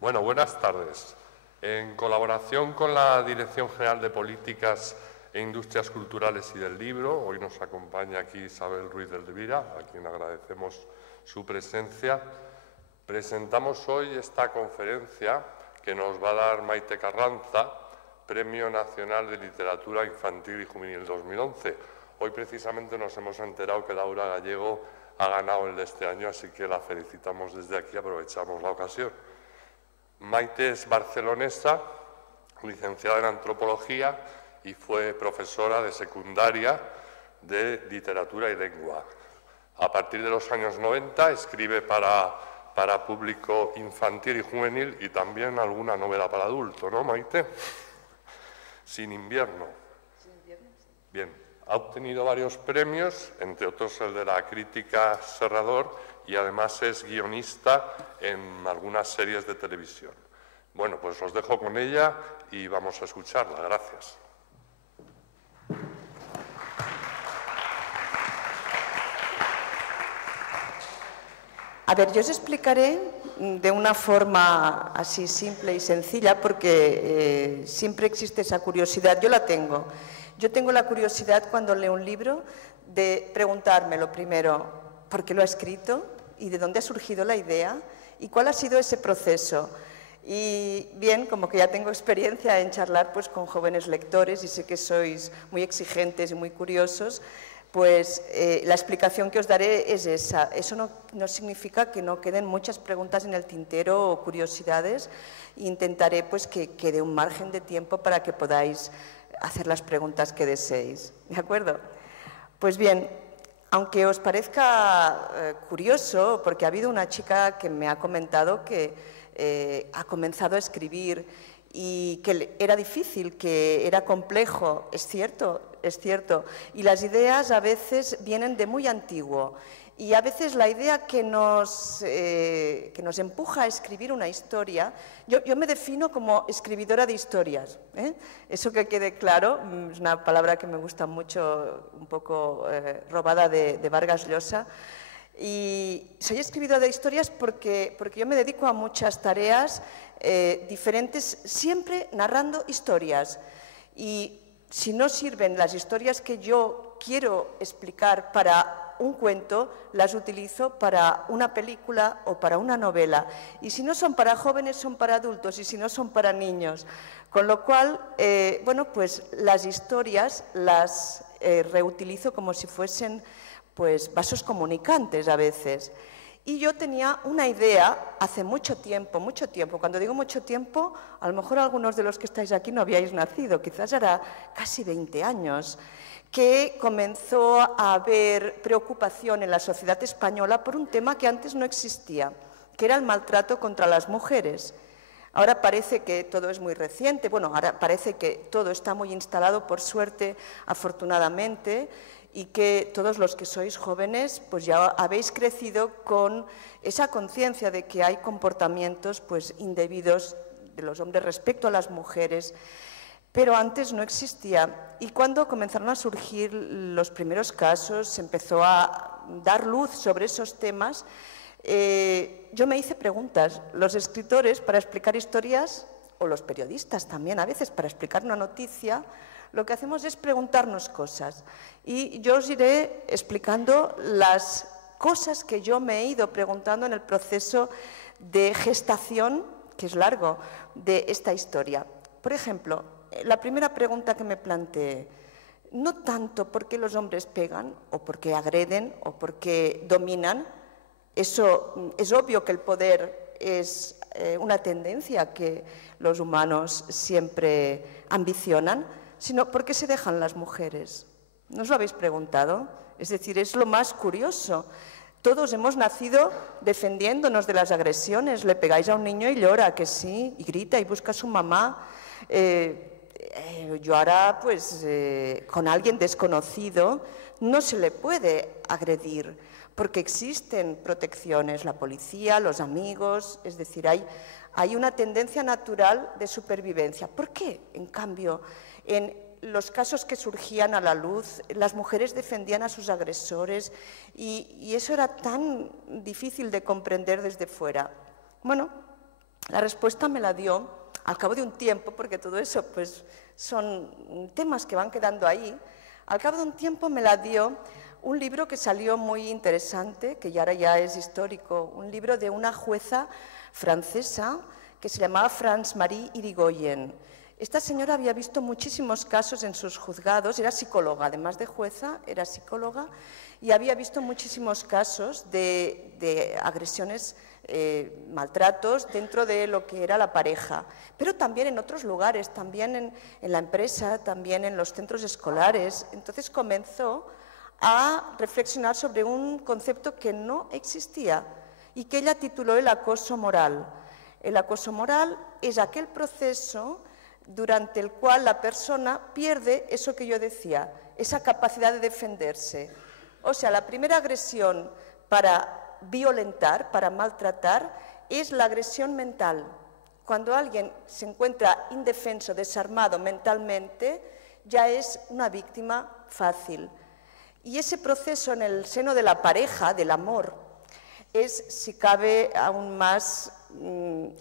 Bueno, buenas tardes. En colaboración con la Dirección General de Políticas e Industrias Culturales y del Libro, hoy nos acompaña aquí Isabel Ruiz del Vira, a quien agradecemos su presencia. Presentamos hoy esta conferencia que nos va a dar Maite Carranza, Premio Nacional de Literatura Infantil y Juvenil 2011. Hoy precisamente nos hemos enterado que Laura Gallego ha ganado el de este año, así que la felicitamos desde aquí, aprovechamos la ocasión. Maite es barcelonesa, licenciada en Antropología y fue profesora de secundaria de Literatura y Lengua. A partir de los años 90 escribe para público infantil y juvenil y también alguna novela para adulto, ¿no, Maite? Sin invierno. Sin invierno, sí. Bien, ha obtenido varios premios, entre otros el de la crítica Serrador, y además es guionista en algunas series de televisión. Bueno, pues os dejo con ella y vamos a escucharla. Gracias. A ver, yo os explicaré de una forma así simple y sencilla porque siempre existe esa curiosidad. Yo la tengo. Yo tengo la curiosidad cuando leo un libro de preguntarme lo primero, ¿por qué lo ha escrito? ¿Y de dónde ha surgido la idea? ¿Y cuál ha sido ese proceso? Y bien, como que ya tengo experiencia en charlar pues, con jóvenes lectores y sé que sois muy exigentes y muy curiosos, pues la explicación que os daré es esa. Eso no significa que no queden muchas preguntas en el tintero o curiosidades. Intentaré pues, que quede un margen de tiempo para que podáis hacer las preguntas que deseéis. ¿De acuerdo? Pues bien, aunque os parezca curioso, porque ha habido una chica que me ha comentado que ha comenzado a escribir y que era difícil, que era complejo, es cierto, y las ideas a veces vienen de muy antiguo. Y a veces la idea que nos empuja a escribir una historia, yo me defino como escribidora de historias, ¿eh? Eso que quede claro, es una palabra que me gusta mucho, un poco robada de Vargas Llosa. Y soy escribidora de historias porque yo me dedico a muchas tareas diferentes, siempre narrando historias. Y si no sirven las historias que yo quiero explicar para un cuento, las utilizo para una película o para una novela. Y si no son para jóvenes, son para adultos, y si no, son para niños. Con lo cual, bueno, pues las historias las reutilizo como si fuesen pues, vasos comunicantes a veces. Y yo tenía una idea hace mucho tiempo, cuando digo mucho tiempo, a lo mejor algunos de los que estáis aquí no habíais nacido, quizás era casi 20 años, que comenzó a haber preocupación en la sociedad española por un tema que antes no existía, que era el maltrato contra las mujeres. Ahora parece que todo es muy reciente, bueno, ahora parece que todo está muy instalado, por suerte, afortunadamente, y que todos los que sois jóvenes pues ya habéis crecido con esa conciencia de que hay comportamientos pues, indebidos de los hombres respecto a las mujeres, pero antes no existía. Y cuando comenzaron a surgir los primeros casos, se empezó a dar luz sobre esos temas, yo me hice preguntas. Los escritores, para explicar historias, o los periodistas también a veces, para explicar una noticia, lo que hacemos es preguntarnos cosas. Y yo os iré explicando las cosas que yo me he ido preguntando en el proceso de gestación, que es largo, de esta historia. Por ejemplo, la primera pregunta que me planteé, no tanto por qué los hombres pegan, o por qué agreden, o por qué dominan. Eso es obvio que el poder es una tendencia que los humanos siempre ambicionan, sino por qué se dejan las mujeres. ¿No os lo habéis preguntado? Es decir, es lo más curioso. Todos hemos nacido defendiéndonos de las agresiones. Le pegáis a un niño y llora, que sí, y grita y busca a su mamá. Yo ahora, pues, con alguien desconocido no se le puede agredir, porque existen protecciones, la policía, los amigos, es decir, hay una tendencia natural de supervivencia. ¿Por qué, en cambio, en los casos que surgían a la luz, las mujeres defendían a sus agresores y eso era tan difícil de comprender desde fuera? Bueno, La respuesta me la dio al cabo de un tiempo, porque todo eso pues, son temas que van quedando ahí. Al cabo de un tiempo me la dio un libro que salió muy interesante, que ahora ya es histórico, un libro de una jueza francesa que se llamaba France-Marie Irigoyen. Esta señora había visto muchísimos casos en sus juzgados, era psicóloga, además de jueza, era psicóloga, y había visto muchísimos casos de agresiones, maltratos dentro de lo que era la pareja, pero también en otros lugares, también en la empresa, también en los centros escolares. Entonces comenzó a reflexionar sobre un concepto que no existía y que ella tituló el acoso moral. El acoso moral es aquel proceso durante el cual la persona pierde eso que yo decía, esa capacidad de defenderse. O sea, la primera agresión para violentar, para maltratar, es la agresión mental. Cuando alguien se encuentra indefenso, desarmado mentalmente, ya es una víctima fácil. Y ese proceso en el seno de la pareja, del amor, es, si cabe, aún más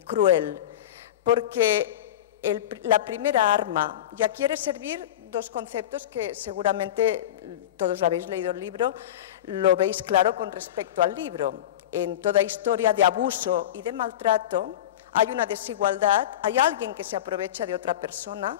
cruel, porque la primera arma ya quiere servir dos conceptos que seguramente todos habéis leído el libro, lo veis claro con respecto al libro. En toda historia de abuso y de maltrato hay una desigualdad, hay alguien que se aprovecha de otra persona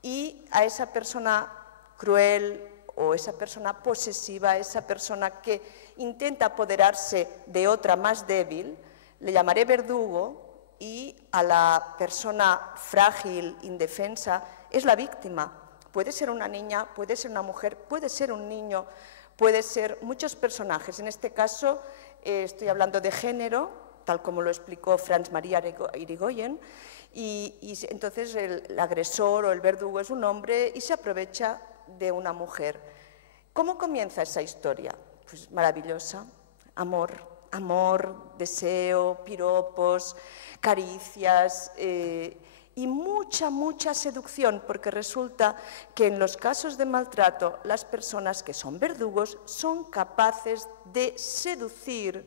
y a esa persona cruel o esa persona posesiva, esa persona que intenta apoderarse de otra más débil, le llamaré verdugo, y a la persona frágil, indefensa, es la víctima. Puede ser una niña, puede ser una mujer, puede ser un niño, puede ser muchos personajes. En este caso estoy hablando de género, tal como lo explicó France-Marie Irigoyen, y entonces el agresor o el verdugo es un hombre y se aprovecha de una mujer. ¿Cómo comienza esa historia? Pues maravillosa, amor, deseo, piropos, caricias y mucha seducción, porque resulta que en los casos de maltrato las personas que son verdugos son capaces de seducir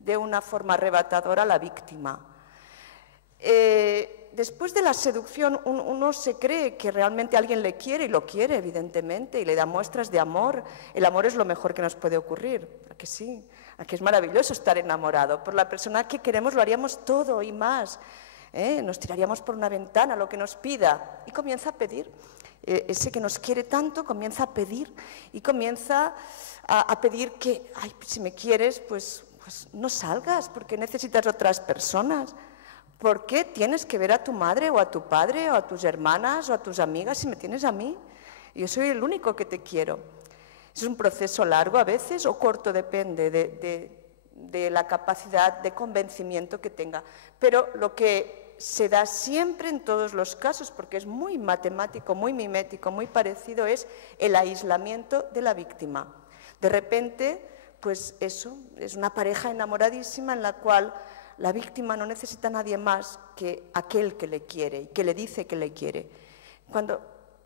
de una forma arrebatadora a la víctima. Después de la seducción uno se cree que realmente alguien le quiere y lo quiere, evidentemente, y le da muestras de amor. El amor es lo mejor que nos puede ocurrir, ¿a que sí? ¿A que es maravilloso estar enamorado? Por la persona que queremos lo haríamos todo y más. Nos tiraríamos por una ventana, lo que nos pida, y comienza a pedir. Ese que nos quiere tanto comienza a pedir y comienza a pedir que, ay, si me quieres, pues no salgas porque necesitas otras personas. ¿Por qué tienes que ver a tu madre o a tu padre o a tus hermanas o a tus amigas si me tienes a mí? Yo soy el único que te quiero. Es un proceso largo a veces o corto, depende de la capacidad de convencimiento que tenga. Pero lo que se da siempre en todos los casos, porque es muy matemático, muy mimético, muy parecido, es el aislamiento de la víctima. De repente, pues eso, es una pareja enamoradísima en la cual la víctima no necesita a nadie más que aquel que le quiere y que le dice que le quiere. Cuando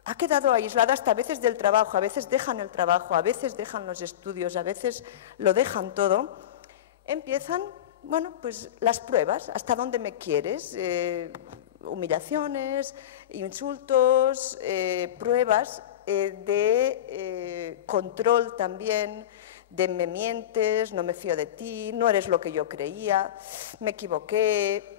ha quedado aislada hasta a veces del trabajo, a veces dejan el trabajo, a veces dejan los estudios, a veces lo dejan todo, empiezan, bueno, pues las pruebas, hasta dónde me quieres, humillaciones, insultos, pruebas de control también, de me mientes, no me fío de ti, no eres lo que yo creía, me equivoqué.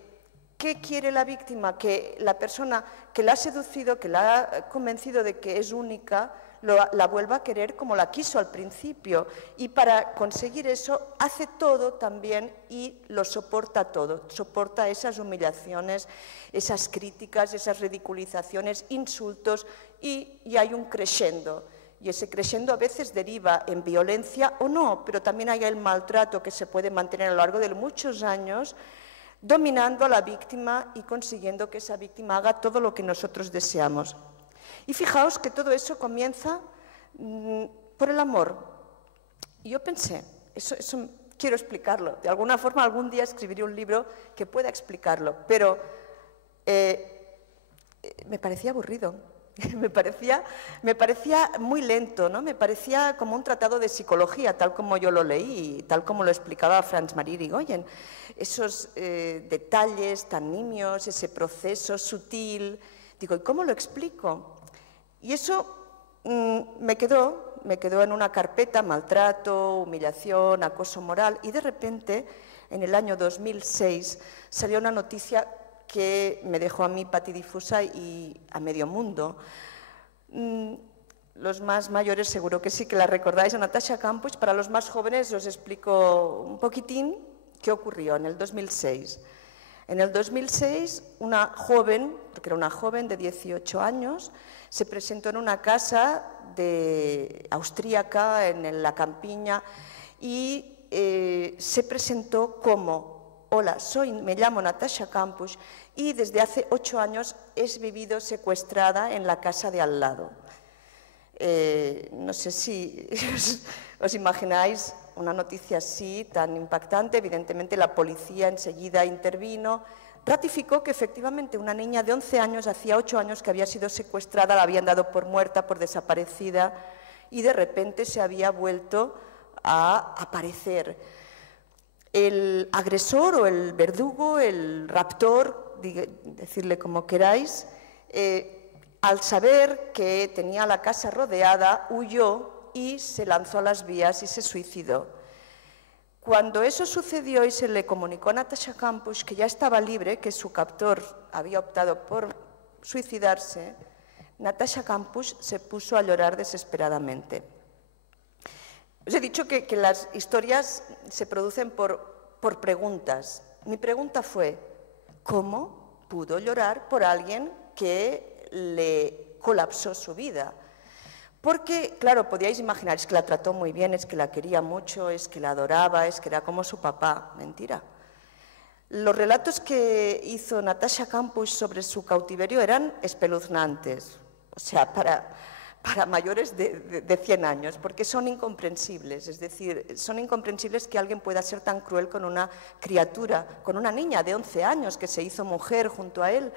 ¿Qué quiere la víctima? Que la persona que la ha seducido, que la ha convencido de que es única, la vuelva a querer como la quiso al principio. Y para conseguir eso hace todo también y lo soporta todo. Soporta esas humillaciones, esas críticas, esas ridiculizaciones, insultos y hay un crescendo. Y ese crescendo a veces deriva en violencia o no, pero también hay el maltrato que se puede mantener a lo largo de muchos años, dominando a la víctima y consiguiendo que esa víctima haga todo lo que nosotros deseamos. Y fijaos que todo eso comienza por el amor. Y yo pensé, eso quiero explicarlo. De alguna forma algún día escribiré un libro que pueda explicarlo, pero me parecía aburrido. Me parecía muy lento, ¿no? Me parecía como un tratado de psicología, tal como yo lo leí, tal como lo explicaba Franz Maria Irigoyen. Esos detalles tan nimios, ese proceso sutil. Digo, ¿y cómo lo explico? Y eso me quedó en una carpeta: maltrato, humillación, acoso moral, y de repente, en el año 2006, salió una noticia que me dejó a mí patidifusa y a medio mundo. Los más mayores seguro que sí que la recordáis, a Natasha Kampusch. Para los más jóvenes os explico un poquitín qué ocurrió en el 2006. En el 2006, una joven, porque era una joven de 18 años, se presentó en una casa austríaca, en la campiña, y se presentó como: hola, me llamo Natasha Kampusch y desde hace 8 años he vivido secuestrada en la casa de al lado. No sé si os imagináis una noticia así, tan impactante. Evidentemente la policía enseguida intervino, ratificó que efectivamente una niña de 11 años, hacía 8 años que había sido secuestrada, la habían dado por muerta, por desaparecida, y de repente se había vuelto a aparecer. El agresor o el verdugo, el raptor, decirle como queráis, al saber que tenía la casa rodeada, huyó y se lanzó a las vías y se suicidó. Cuando eso sucedió y se le comunicó a Natasha Kampusch que ya estaba libre, que su captor había optado por suicidarse, Natasha Kampusch se puso a llorar desesperadamente. Os he dicho que las historias se producen por preguntas. Mi pregunta fue: ¿cómo pudo llorar por alguien que le colapsó su vida? Porque, claro, podíais imaginar, es que la trató muy bien, es que la quería mucho, es que la adoraba, es que era como su papá. Mentira. Los relatos que hizo Natasha Kampusch sobre su cautiverio eran espeluznantes, o sea, para mayores de 100 años, porque son incomprensibles. Es decir, son incomprensibles que alguien pueda ser tan cruel con una criatura, con una niña de 11 años que se hizo mujer junto a él,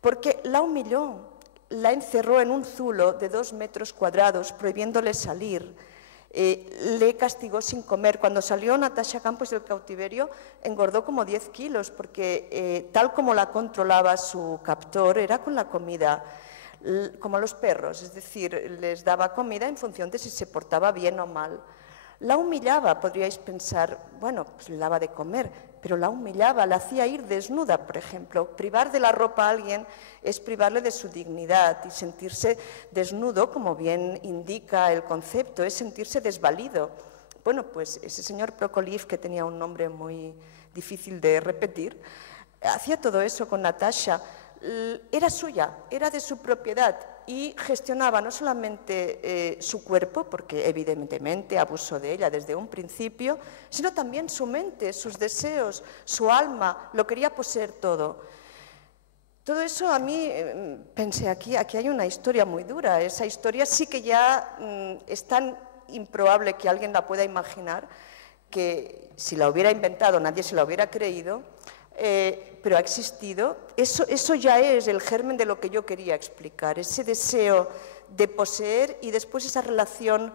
porque la humilló, la encerró en un zulo de 2 metros cuadrados, prohibiéndole salir, le castigó sin comer. Cuando salió Natasha Kampusch del cautiverio, engordó como 10 kilos, porque tal como la controlaba su captor, era con la comida, como a los perros, es decir, les daba comida en función de si se portaba bien o mal. La humillaba, podríais pensar, bueno, pues le daba de comer, pero la humillaba, la hacía ir desnuda, por ejemplo. Privar de la ropa a alguien es privarle de su dignidad, y sentirse desnudo, como bien indica el concepto, es sentirse desvalido. Bueno, pues ese señor Prokofiev, que tenía un nombre muy difícil de repetir, hacía todo eso con Natasha. Era suya, era de su propiedad, y gestionaba no solamente su cuerpo, porque evidentemente abusó de ella desde un principio, sino también su mente, sus deseos, su alma, lo quería poseer todo. Todo eso a mí, pensé, aquí hay una historia muy dura. Esa historia sí que ya es tan improbable que alguien la pueda imaginar, que si la hubiera inventado nadie se la hubiera creído. Pero ha existido. Eso ya es el germen de lo que yo quería explicar, ese deseo de poseer y después esa relación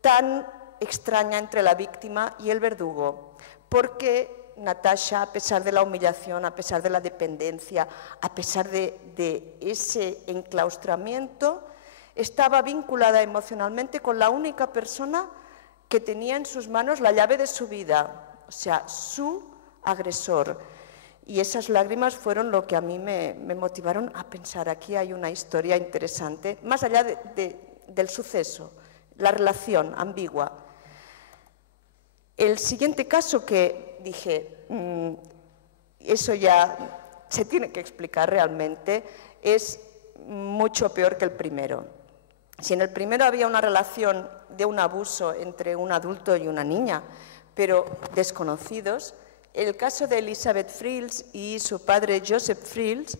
tan extraña entre la víctima y el verdugo. Porque Natasha, a pesar de la humillación, a pesar de la dependencia, a pesar de ese enclaustramiento, estaba vinculada emocionalmente con la única persona que tenía en sus manos la llave de su vida, o sea, su agresor. Y esas lágrimas fueron lo que a mí me motivaron a pensar: aquí hay una historia interesante, más allá del suceso, la relación ambigua. El siguiente caso que dije, eso ya se tiene que explicar realmente, es mucho peor que el primero. Si en el primero había una relación de un abuso entre un adulto y una niña, pero desconocidos, el caso de Elisabeth Frills y su padre Joseph Frills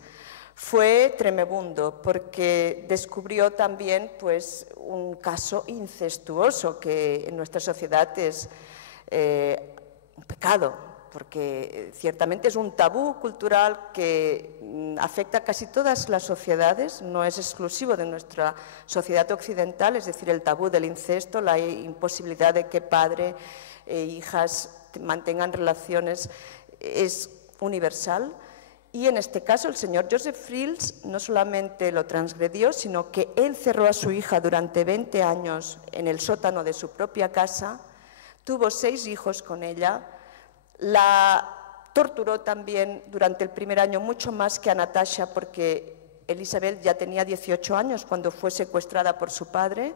fue tremebundo, porque descubrió también pues, un caso incestuoso, que en nuestra sociedad es un pecado. porque ciertamente es un tabú cultural que afecta a casi todas las sociedades, no es exclusivo de nuestra sociedad occidental, es decir, el tabú del incesto, la imposibilidad de que padre e hijas mantengan relaciones es universal. Y en este caso el señor Joseph Frills no solamente lo transgredió, sino que encerró a su hija durante 20 años en el sótano de su propia casa, tuvo 6 hijos con ella, la torturó también durante el primer año mucho más que a Natasha, porque Elizabeth ya tenía 18 años cuando fue secuestrada por su padre,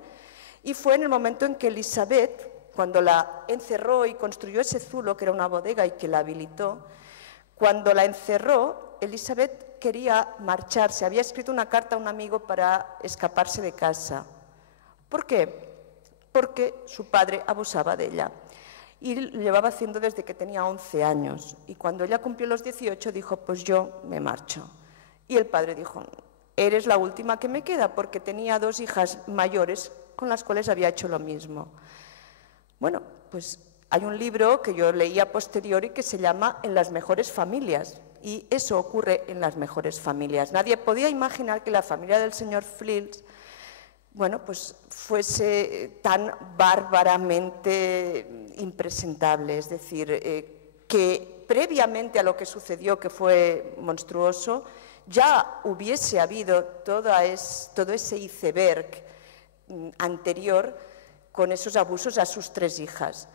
y fue en el momento en que Elizabeth, cuando la encerró y construyó ese zulo, que era una bodega y que la habilitó, cuando la encerró, Elizabeth quería marcharse, había escrito una carta a un amigo para escaparse de casa. ¿Por qué? Porque su padre abusaba de ella y lo llevaba haciendo desde que tenía 11 años. Y cuando ella cumplió los 18 dijo, pues yo me marcho. Y el padre dijo, eres la última que me queda, porque tenía 2 hijas mayores con las cuales había hecho lo mismo. Bueno, pues hay un libro que yo leí a posteriori que se llama En las mejores familias, y eso ocurre en las mejores familias. Nadie podía imaginar que la familia del señor Frills, bueno, pues fuese tan bárbaramente impresentable, es decir, que previamente a lo que sucedió, que fue monstruoso, ya hubiese habido todo ese iceberg anterior con esos abusos a sus 3 hijas.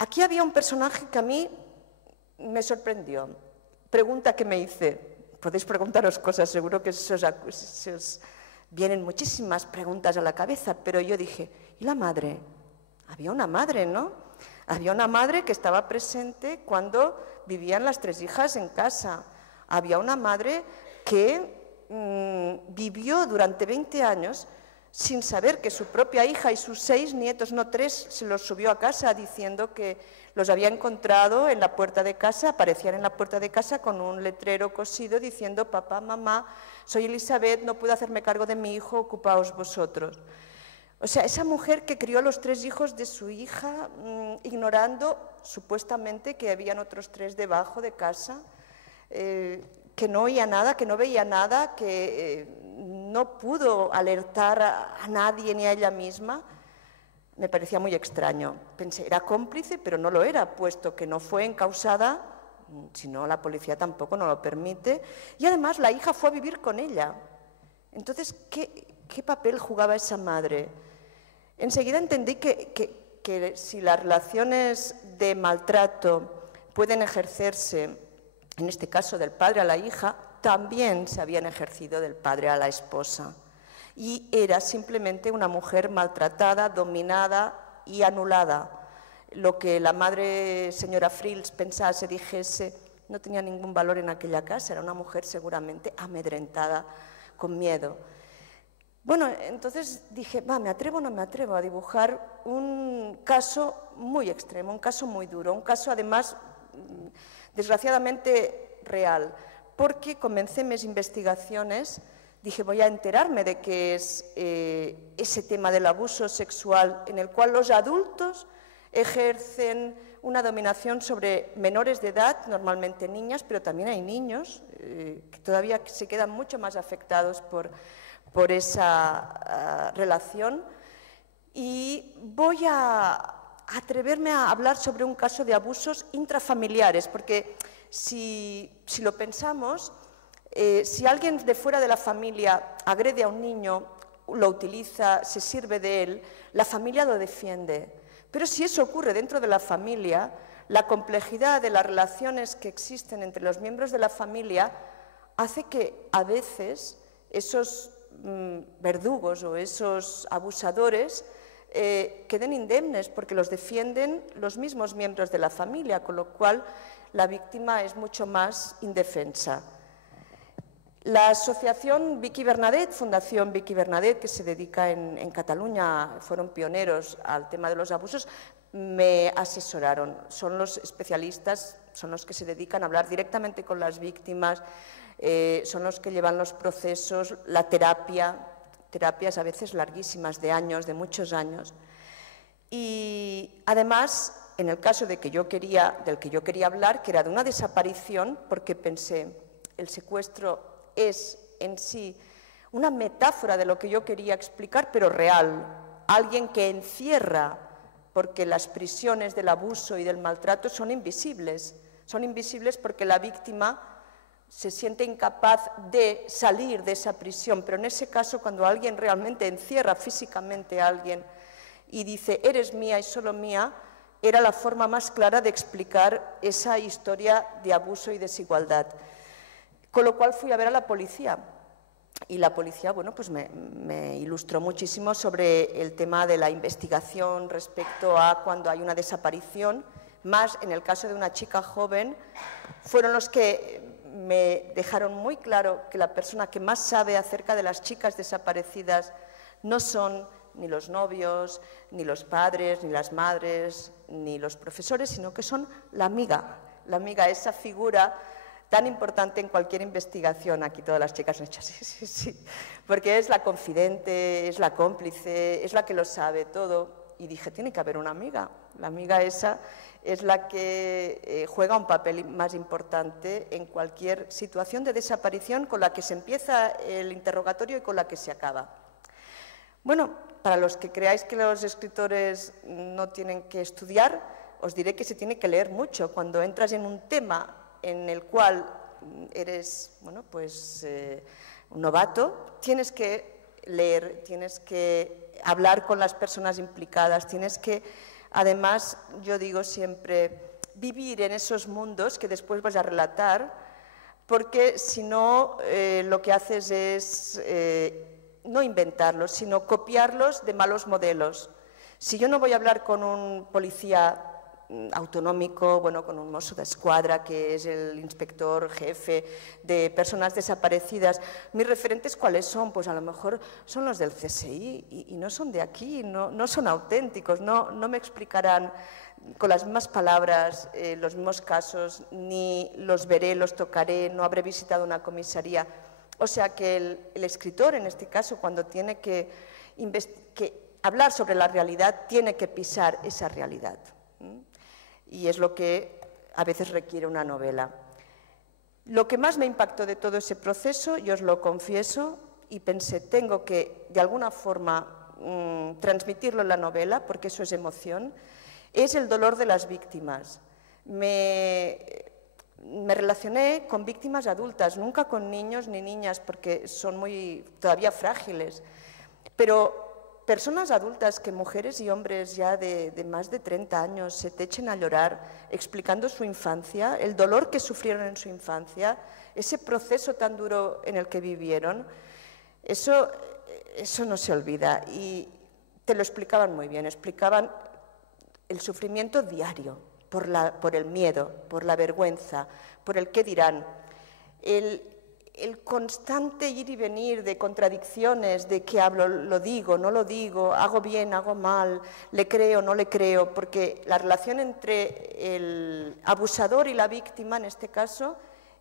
Aquí había un personaje que a mí me sorprendió. Pregunta que me hice, podéis preguntaros cosas, seguro que se os vienen muchísimas preguntas a la cabeza, pero yo dije, ¿y la madre? Había una madre, ¿no? Había una madre que estaba presente cuando vivían las 3 hijas en casa. Había una madre que vivió durante 20 años sin saber que su propia hija y sus 6 nietos, no 3, se los subió a casa diciendo que los había encontrado en la puerta de casa, aparecían en la puerta de casa con un letrero cosido diciendo, papá, mamá, soy Elizabeth, no puedo hacerme cargo de mi hijo, ocupaos vosotros. O sea, esa mujer que crió los 3 hijos de su hija, ignorando supuestamente que habían otros 3 debajo de casa, que no oía nada, que no veía nada, que no pudo alertar a nadie ni a ella misma, me parecía muy extraño. Pensé, era cómplice, pero no lo era, puesto que no fue encausada, si no la policía tampoco no lo permite, y además la hija fue a vivir con ella. Entonces, ¿qué papel jugaba esa madre? Enseguida entendí que si las relaciones de maltrato pueden ejercerse, en este caso del padre a la hija, también se habían ejercido del padre a la esposa. Y era simplemente una mujer maltratada, dominada y anulada. Lo que la madre señora Frills pensase, dijese, no tenía ningún valor en aquella casa. Era una mujer seguramente amedrentada, con miedo. Bueno, entonces dije, ¿me atrevo o no me atrevo a dibujar un caso muy extremo, un caso muy duro, un caso además, desgraciadamente, real? Porque comencé mis investigaciones, dije, voy a enterarme de qué es ese tema del abuso sexual en el cual los adultos ejercen una dominación sobre menores de edad, normalmente niñas, pero también hay niños que todavía se quedan mucho más afectados por esa relación. Y voy a atreverme a hablar sobre un caso de abusos intrafamiliares, porque si lo pensamos, si alguien de fuera de la familia agrede a un niño, lo utiliza, se sirve de él, la familia lo defiende. Pero si eso ocurre dentro de la familia, la complejidad de las relaciones que existen entre los miembros de la familia hace que a veces esos verdugos o esos abusadores queden indemnes porque los defienden los mismos miembros de la familia, con lo cual la víctima es mucho más indefensa. La asociación Vicky Bernadet, Fundación Vicky Bernadet, que se dedica en Cataluña, fueron pioneros al tema de los abusos, me asesoraron. Son los especialistas, son los que se dedican a hablar directamente con las víctimas, son los que llevan los procesos, la terapia, terapias a veces larguísimas, de años, de muchos años. Y además en el caso del que yo quería hablar, que era de una desaparición, porque pensé, el secuestro es en sí una metáfora de lo que yo quería explicar, pero real. Alguien que encierra, porque las prisiones del abuso y del maltrato son invisibles porque la víctima se siente incapaz de salir de esa prisión, pero en ese caso, cuando alguien realmente encierra físicamente a alguien y dice, eres mía y solo mía, era la forma más clara de explicar esa historia de abuso y desigualdad. Con lo cual fui a ver a la policía. Y la policía, bueno, pues me ilustró muchísimo sobre el tema de la investigación respecto a cuando hay una desaparición, más en el caso de una chica joven, fueron los que me dejaron muy claro que la persona que más sabe acerca de las chicas desaparecidas no son ni los novios, ni los padres, ni las madres, ni los profesores, sino que son la amiga, esa figura tan importante en cualquier investigación. Aquí todas las chicas han hecho sí, porque es la confidente, es la cómplice, es la que lo sabe todo. Y dije, tiene que haber una amiga. La amiga esa es la que juega un papel más importante en cualquier situación de desaparición con la que se empieza el interrogatorio y con la que se acaba. Bueno, para los que creáis que los escritores no tienen que estudiar, os diré que se tiene que leer mucho. Cuando entras en un tema en el cual eres, bueno, pues un novato, tienes que leer, tienes que hablar con las personas implicadas, tienes que, además, yo digo siempre, vivir en esos mundos que después vas a relatar, porque si no, lo que haces es no inventarlos, sino copiarlos de malos modelos. Si yo no voy a hablar con un policía autonómico, bueno, con un mozo de escuadra, que es el inspector jefe de personas desaparecidas, mis referentes, ¿cuáles son? Pues a lo mejor son los del CSI y no son de aquí, no son auténticos, no me explicarán con las mismas palabras los mismos casos, ni los veré, los tocaré, no habré visitado una comisaría. O sea que el escritor, en este caso, cuando tiene que hablar sobre la realidad, tiene que pisar esa realidad. Y es lo que a veces requiere una novela. Lo que más me impactó de todo ese proceso, yo os lo confieso, y pensé, tengo que de alguna forma transmitirlo en la novela, porque eso es emoción, es el dolor de las víctimas. Me relacioné con víctimas adultas, nunca con niños ni niñas, porque son todavía frágiles, pero personas adultas, que mujeres y hombres ya de más de 30 años se te echen a llorar explicando su infancia, el dolor que sufrieron en su infancia, ese proceso tan duro en el que vivieron, eso no se olvida. Y te lo explicaban muy bien, explicaban el sufrimiento diario por el miedo, por la vergüenza, por el qué dirán, el constante ir y venir de contradicciones, de qué hablo, lo digo, no lo digo, hago bien, hago mal, le creo, no le creo, porque la relación entre el abusador y la víctima, en este caso,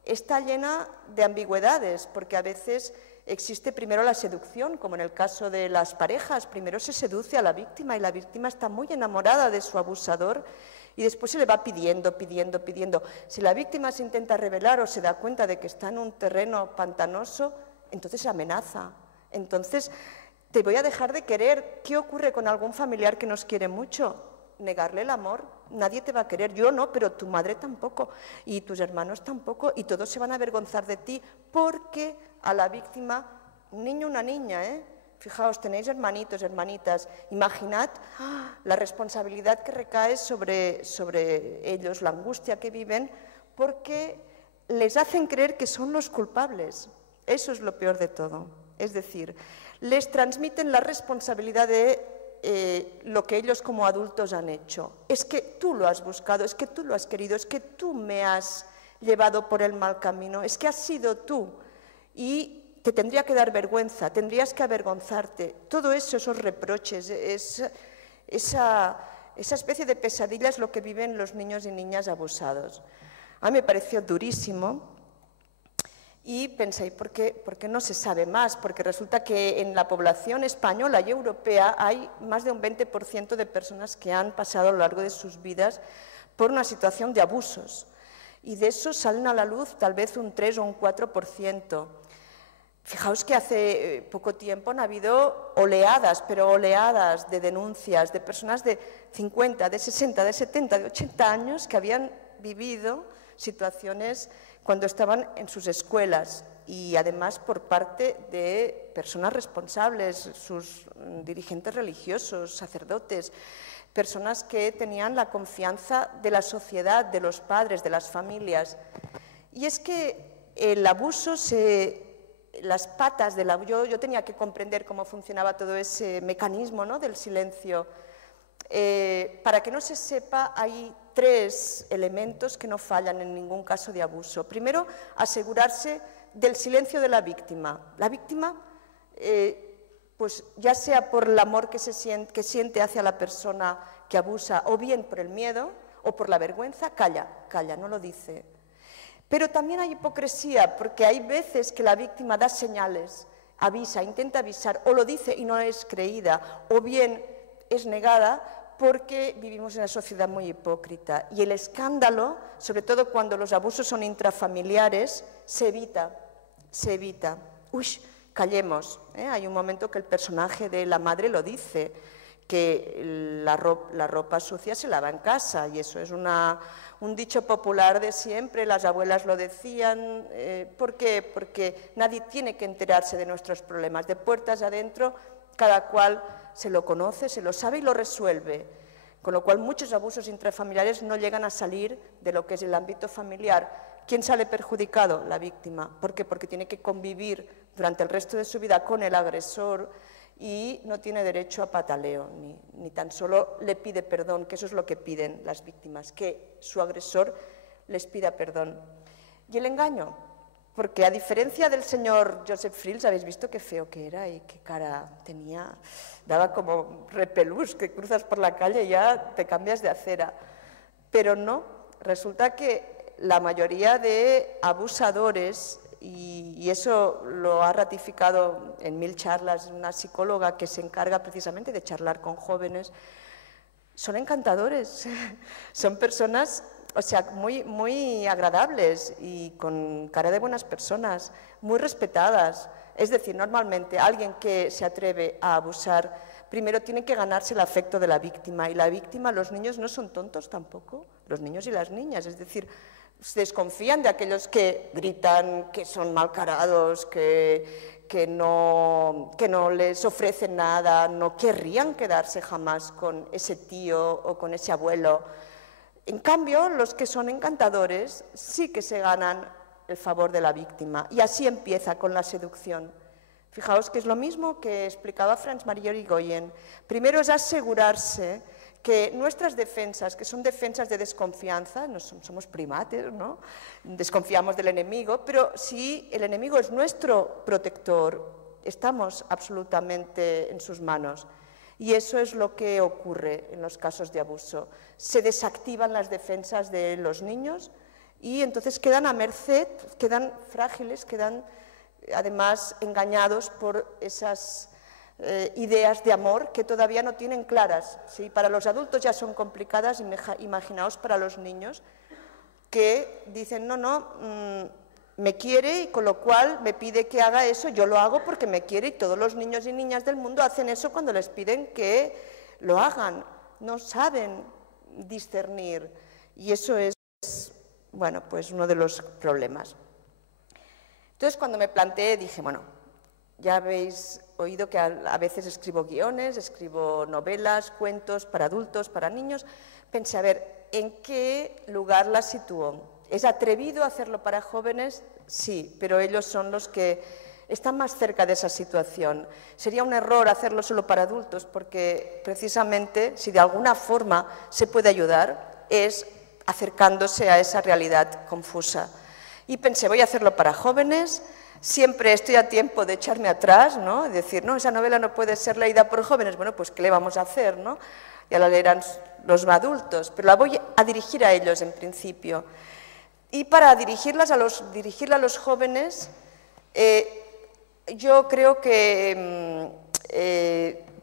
está llena de ambigüedades, porque a veces existe primero la seducción, como en el caso de las parejas, primero se seduce a la víctima y la víctima está muy enamorada de su abusador, y después se le va pidiendo. Si la víctima se intenta rebelar o se da cuenta de que está en un terreno pantanoso, entonces amenaza. Entonces, te voy a dejar de querer. ¿Qué ocurre con algún familiar que nos quiere mucho? Negarle el amor. Nadie te va a querer. Yo no, pero tu madre tampoco. Y tus hermanos tampoco. Y todos se van a avergonzar de ti porque a la víctima, un niño, una niña, fijaos, tenéis hermanitos, hermanitas, imaginad la responsabilidad que recae sobre ellos, la angustia que viven, porque les hacen creer que son los culpables. Eso es lo peor de todo. Es decir, les transmiten la responsabilidad de lo que ellos como adultos han hecho. Es que tú lo has buscado, es que tú lo has querido, es que tú me has llevado por el mal camino, es que has sido tú. Y te tendría que dar vergüenza, tendrías que avergonzarte. Todo eso, esos reproches, esa especie de pesadilla es lo que viven los niños y niñas abusados. A mí me pareció durísimo Y pensé, ¿por qué no se sabe más? Porque resulta que en la población española y europea hay más de un 20% de personas que han pasado a lo largo de sus vidas por una situación de abusos. Y de eso salen a la luz tal vez un 3 o un 4%. Fijaos que hace poco tiempo han habido oleadas, pero oleadas de denuncias de personas de 50, de 60, de 70, de 80 años que habían vivido situaciones cuando estaban en sus escuelas y además por parte de personas responsables, sus dirigentes religiosos, sacerdotes, personas que tenían la confianza de la sociedad, de los padres, de las familias. Y es que el abuso las patas del abuso, yo tenía que comprender cómo funcionaba todo ese mecanismo, ¿no?, del silencio. Para que no se sepa, hay 3 elementos que no fallan en ningún caso de abuso. Primero, asegurarse del silencio de la víctima. La víctima, pues ya sea por el amor que siente hacia la persona que abusa, o bien por el miedo o por la vergüenza, calla, no lo dice. Pero también hay hipocresía, porque hay veces que la víctima da señales, avisa, intenta avisar, o lo dice y no es creída, o bien es negada, porque vivimos en una sociedad muy hipócrita. Y el escándalo, sobre todo cuando los abusos son intrafamiliares, se evita. Uy, callemos. Hay un momento que el personaje de la madre lo dice, que la ropa sucia se lava en casa, y eso es un dicho popular de siempre, las abuelas lo decían. ¿Por qué? Porque nadie tiene que enterarse de nuestros problemas. De puertas adentro, cada cual se lo conoce, se lo sabe y lo resuelve, con lo cual muchos abusos intrafamiliares no llegan a salir de lo que es el ámbito familiar. ¿Quién sale perjudicado? La víctima. ¿Por qué? Porque tiene que convivir durante el resto de su vida con el agresor y no tiene derecho a pataleo, ni tan solo le pide perdón, que eso es lo que piden las víctimas, que su agresor les pida perdón. Y el engaño, porque a diferencia del señor Joseph Frills, habéis visto qué feo que era y qué cara tenía, daba como repelús, que cruzas por la calle y ya te cambias de acera. Pero no, resulta que la mayoría de abusadores, y eso lo ha ratificado en 1000 charlas una psicóloga que se encarga precisamente de charlar con jóvenes, son encantadores, son personas, o sea, muy agradables y con cara de buenas personas, muy respetadas. Es decir, normalmente alguien que se atreve a abusar, primero tiene que ganarse el afecto de la víctima, y la víctima, los niños no son tontos tampoco, los niños y las niñas, es decir, se desconfían de aquellos que gritan, que son malcarados, que no les ofrecen nada, no querrían quedarse jamás con ese tío o con ese abuelo. En cambio, los que son encantadores sí que se ganan el favor de la víctima, y así empieza con la seducción. Fijaos que es lo mismo que explicaba Franz Maria Irigoyen. Primero es asegurarse que nuestras defensas, que son defensas de desconfianza, no somos primates, ¿no? Desconfiamos del enemigo, pero si el enemigo es nuestro protector, estamos absolutamente en sus manos. Y eso es lo que ocurre en los casos de abuso. Se desactivan las defensas de los niños y entonces quedan a merced, quedan frágiles, quedan además engañados por esas ideas de amor que todavía no tienen claras, ¿sí? Para los adultos ya son complicadas, imaginaos para los niños que dicen, no, me quiere y con lo cual me pide que haga eso, yo lo hago porque me quiere, y todos los niños y niñas del mundo hacen eso cuando les piden que lo hagan, no saben discernir, y eso es, bueno, pues uno de los problemas. Entonces, cuando me planteé, dije, bueno, ya habéis oído que a veces escribo guiones, escribo novelas, cuentos para adultos, para niños. Pensé, a ver, ¿en qué lugar la sitúo? ¿Es atrevido hacerlo para jóvenes? Sí, pero ellos son los que están más cerca de esa situación. Sería un error hacerlo solo para adultos, porque precisamente, si de alguna forma se puede ayudar, es acercándose a esa realidad confusa. Y pensé, voy a hacerlo para jóvenes. Siempre estoy a tiempo de echarme atrás, ¿no? De decir, no, esa novela no puede ser leída por jóvenes. Bueno, pues ¿qué le vamos a hacer, no? Ya la leerán los adultos, pero la voy a dirigir a ellos en principio. Y para dirigirla a los jóvenes, yo creo que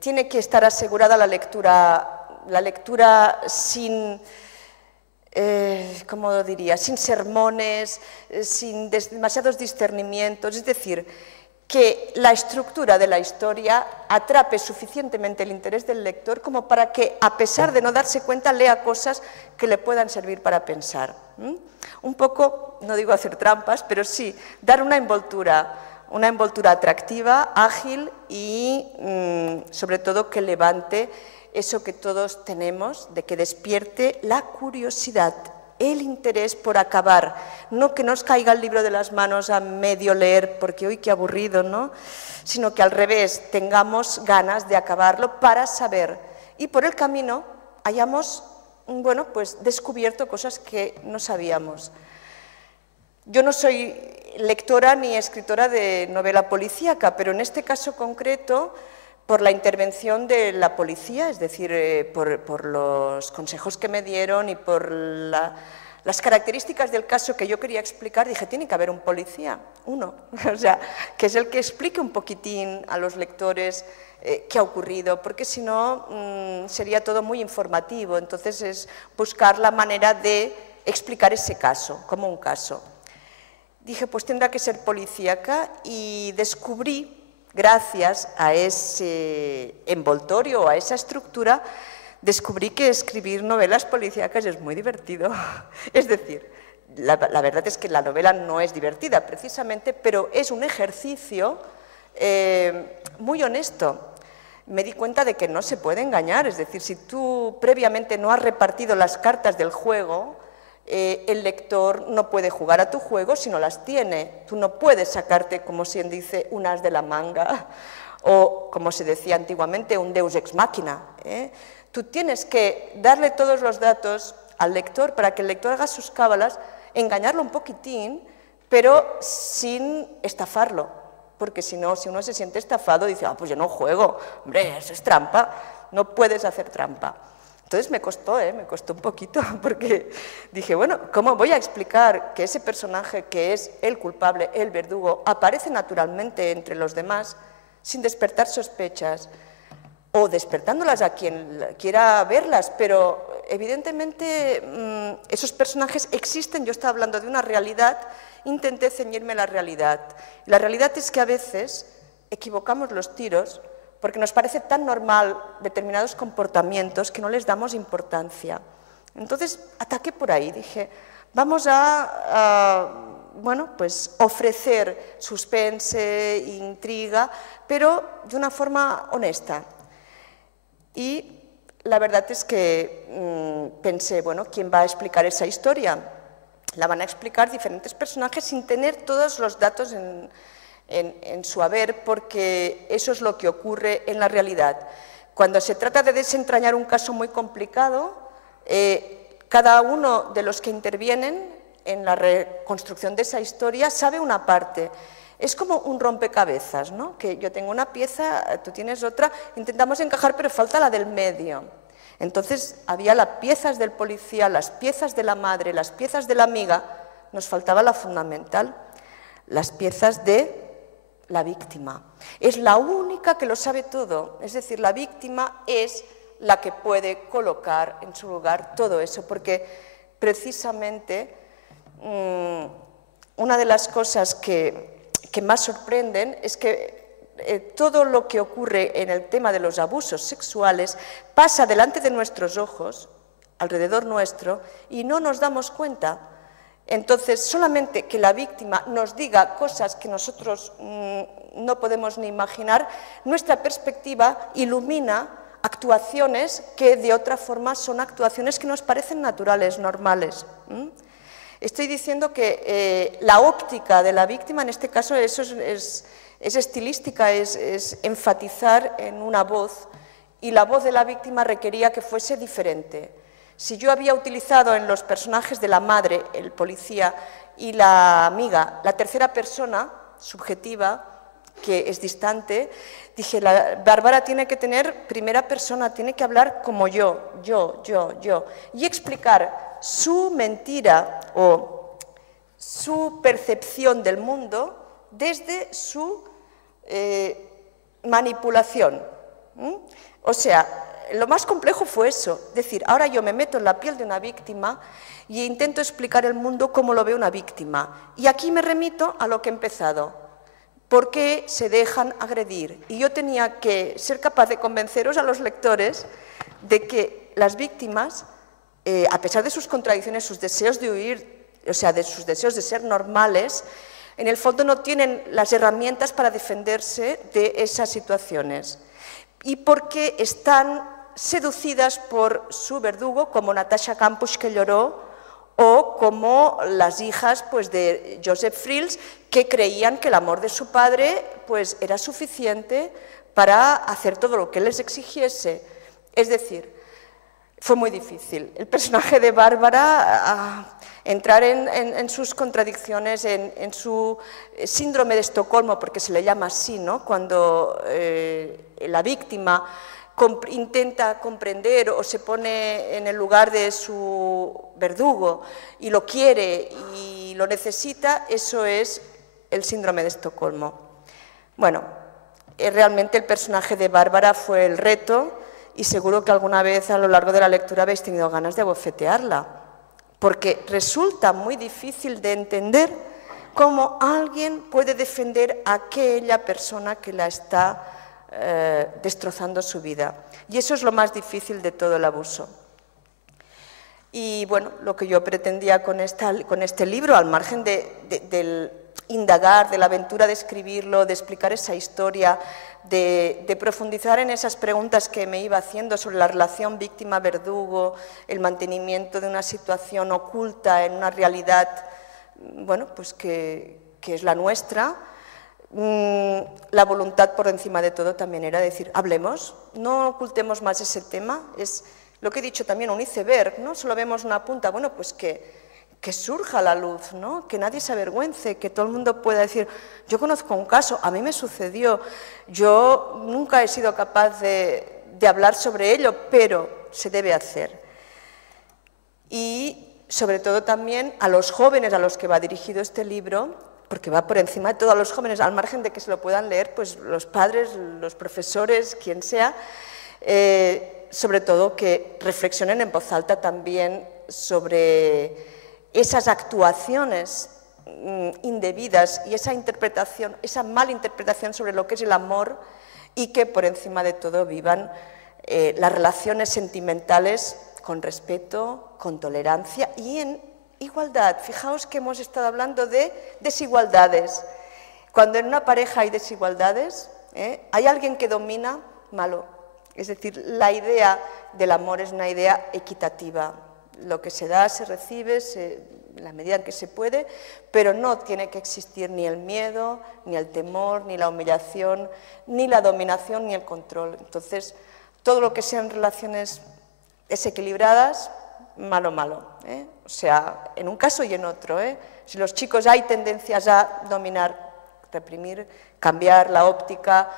tiene que estar asegurada la lectura sin, ¿cómo lo diría?, sin sermones, sin demasiados discernimientos, es decir, que la estructura de la historia atrape suficientemente el interés del lector como para que, a pesar de no darse cuenta, lea cosas que le puedan servir para pensar. Un poco, no digo hacer trampas, pero sí dar una envoltura atractiva, ágil y, sobre todo, que levante eso que todos tenemos, de que despierte la curiosidad, el interés por acabar, no que nos caiga el libro de las manos a medio leer, porque uy, qué aburrido, ¿no? Sino que al revés, tengamos ganas de acabarlo para saber y por el camino hayamos, bueno, pues descubierto cosas que no sabíamos. Yo no soy lectora ni escritora de novela policíaca, pero en este caso concreto, por la intervención de la policía, es decir, por los consejos que me dieron y por las características del caso que yo quería explicar, dije, tiene que haber un policía, uno, o sea, que es el que explique un poquitín a los lectores qué ha ocurrido, porque si no sería todo muy informativo, entonces es buscar la manera de explicar ese caso, como un caso. Dije, pues tendrá que ser policíaca y descubrí, gracias a ese envoltorio, a esa estructura, descubrí que escribir novelas policíacas es muy divertido. Es decir, la verdad es que la novela no es divertida precisamente, pero es un ejercicio muy honesto. Me di cuenta de que no se puede engañar, es decir, si tú previamente no has repartido las cartas del juego, el lector no puede jugar a tu juego si no las tiene. Tú no puedes sacarte, como se dice, un as de la manga o, como se decía antiguamente, un deus ex machina. Tú tienes que darle todos los datos al lector para que el lector haga sus cábalas, engañarlo un poquitín, pero sin estafarlo. Porque si no, si uno se siente estafado, dice, ah, pues yo no juego, hombre, eso es trampa, no puedes hacer trampa. Entonces me costó un poquito, porque dije, bueno, ¿cómo voy a explicar que ese personaje que es el culpable, el verdugo, aparece naturalmente entre los demás sin despertar sospechas o despertándolas a quien quiera verlas? Pero evidentemente esos personajes existen, yo estaba hablando de una realidad, intenté ceñirme a la realidad. La realidad es que a veces equivocamos los tiros porque nos parece tan normal determinados comportamientos que no les damos importancia. Entonces, ataqué por ahí, dije, vamos a bueno, pues ofrecer suspense, intriga, pero de una forma honesta. Y la verdad es que pensé, bueno, ¿quién va a explicar esa historia? La van a explicar diferentes personajes sin tener todos los datos en su haber, porque eso es lo que ocurre en la realidad. Cuando se trata de desentrañar un caso muy complicado, cada uno de los que intervienen en la reconstrucción de esa historia sabe una parte. Es como un rompecabezas, ¿no? Que yo tengo una pieza, tú tienes otra, intentamos encajar, pero falta la del medio. Entonces había las piezas del policía, las piezas de la madre, las piezas de la amiga, nos faltaba la fundamental, las piezas de la víctima. Es la única que lo sabe todo, es decir, la víctima es la que puede colocar en su lugar todo eso, porque precisamente una de las cosas que más sorprenden es que todo lo que ocurre en el tema de los abusos sexuales pasa delante de nuestros ojos, alrededor nuestro, y no nos damos cuenta. Entonces, solamente que la víctima nos diga cosas que nosotros no podemos ni imaginar, nuestra perspectiva ilumina actuaciones que de otra forma son actuaciones que nos parecen naturales, normales. Estoy diciendo que la óptica de la víctima, en este caso, eso es estilística, es enfatizar en una voz, y la voz de la víctima requería que fuese diferente. Si yo había utilizado en los personajes de la madre, el policía y la amiga, la tercera persona subjetiva, que es distante, dije, Bárbara tiene que tener primera persona, tiene que hablar como yo, y explicar su mentira o su percepción del mundo desde su manipulación. O sea, lo más complejo fue eso, es decir, ahora yo me meto en la piel de una víctima e intento explicar el mundo como lo ve una víctima. Y aquí me remito a lo que he empezado. ¿Por qué se dejan agredir? Y yo tenía que ser capaz de convenceros a los lectores de que las víctimas, a pesar de sus contradicciones, sus deseos de huir, o sea, de sus deseos de ser normales, en el fondo no tienen las herramientas para defenderse de esas situaciones. Y porque están seducidas por su verdugo, como Natasha Campos, que lloró, o como las hijas pues, de Joseph Frills, que creían que el amor de su padre pues, era suficiente para hacer todo lo que les exigiese. Es decir, fue muy difícil. El personaje de Bárbara, entrar en sus contradicciones, en su síndrome de Estocolmo, porque se le llama así, ¿no? Cuando la víctima intenta comprender o se pone en el lugar de su verdugo y lo quiere y lo necesita, eso es el síndrome de Estocolmo. Bueno, realmente el personaje de Bárbara fue el reto y seguro que alguna vez a lo largo de la lectura habéis tenido ganas de abofetearla, porque resulta muy difícil de entender cómo alguien puede defender a aquella persona que la está destrozando su vida. Y eso es lo más difícil de todo el abuso. Y bueno, lo que yo pretendía con este libro, al margen del indagar, de la aventura de escribirlo, de explicar esa historia, de profundizar en esas preguntas que me iba haciendo sobre la relación víctima-verdugo, el mantenimiento de una situación oculta en una realidad, bueno, pues que es la nuestra. La voluntad por encima de todo también era decir, hablemos, no ocultemos más ese tema, es lo que he dicho también, un iceberg, ¿no? Solo vemos una punta, bueno, pues que surja la luz, ¿no? Que nadie se avergüence, que todo el mundo pueda decir, yo conozco un caso, a mí me sucedió, yo nunca he sido capaz de hablar sobre ello, pero se debe hacer. Y sobre todo también a los jóvenes a los que va dirigido este libro, porque va por encima de todo a los jóvenes, al margen de que se lo puedan leer pues, los padres, los profesores, quien sea, sobre todo que reflexionen en voz alta también sobre esas actuaciones indebidas y esa interpretación, esa mala interpretación sobre lo que es el amor y que por encima de todo vivan las relaciones sentimentales con respeto, con tolerancia y en igualdad. Fijaos que hemos estado hablando de desigualdades. Cuando en una pareja hay desigualdades, hay alguien que domina, malo. Es decir, la idea del amor es una idea equitativa. Lo que se da, se recibe, en la medida en que se puede, pero no tiene que existir ni el miedo, ni el temor, ni la humillación, ni la dominación, ni el control. Entonces, todo lo que sean relaciones desequilibradas, malo, malo. O sea, en un caso y en otro. Si los chicos hay tendencias a dominar, reprimir, cambiar la óptica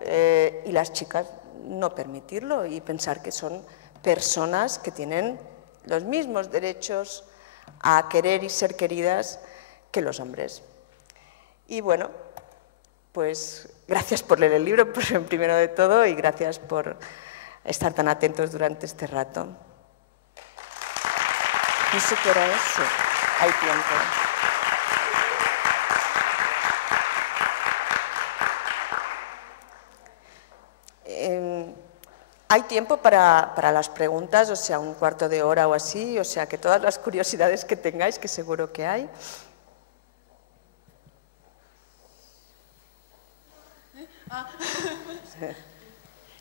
y las chicas no permitirlo y pensar que son personas que tienen los mismos derechos a querer y ser queridas que los hombres. Y bueno, pues gracias por leer el libro, primero de todo, y gracias por estar tan atentos durante este rato. No sé qué hora es, sí, hay tiempo. Hay tiempo para las preguntas, o sea, un cuarto de hora o así, o sea, que todas las curiosidades que tengáis, que seguro que hay.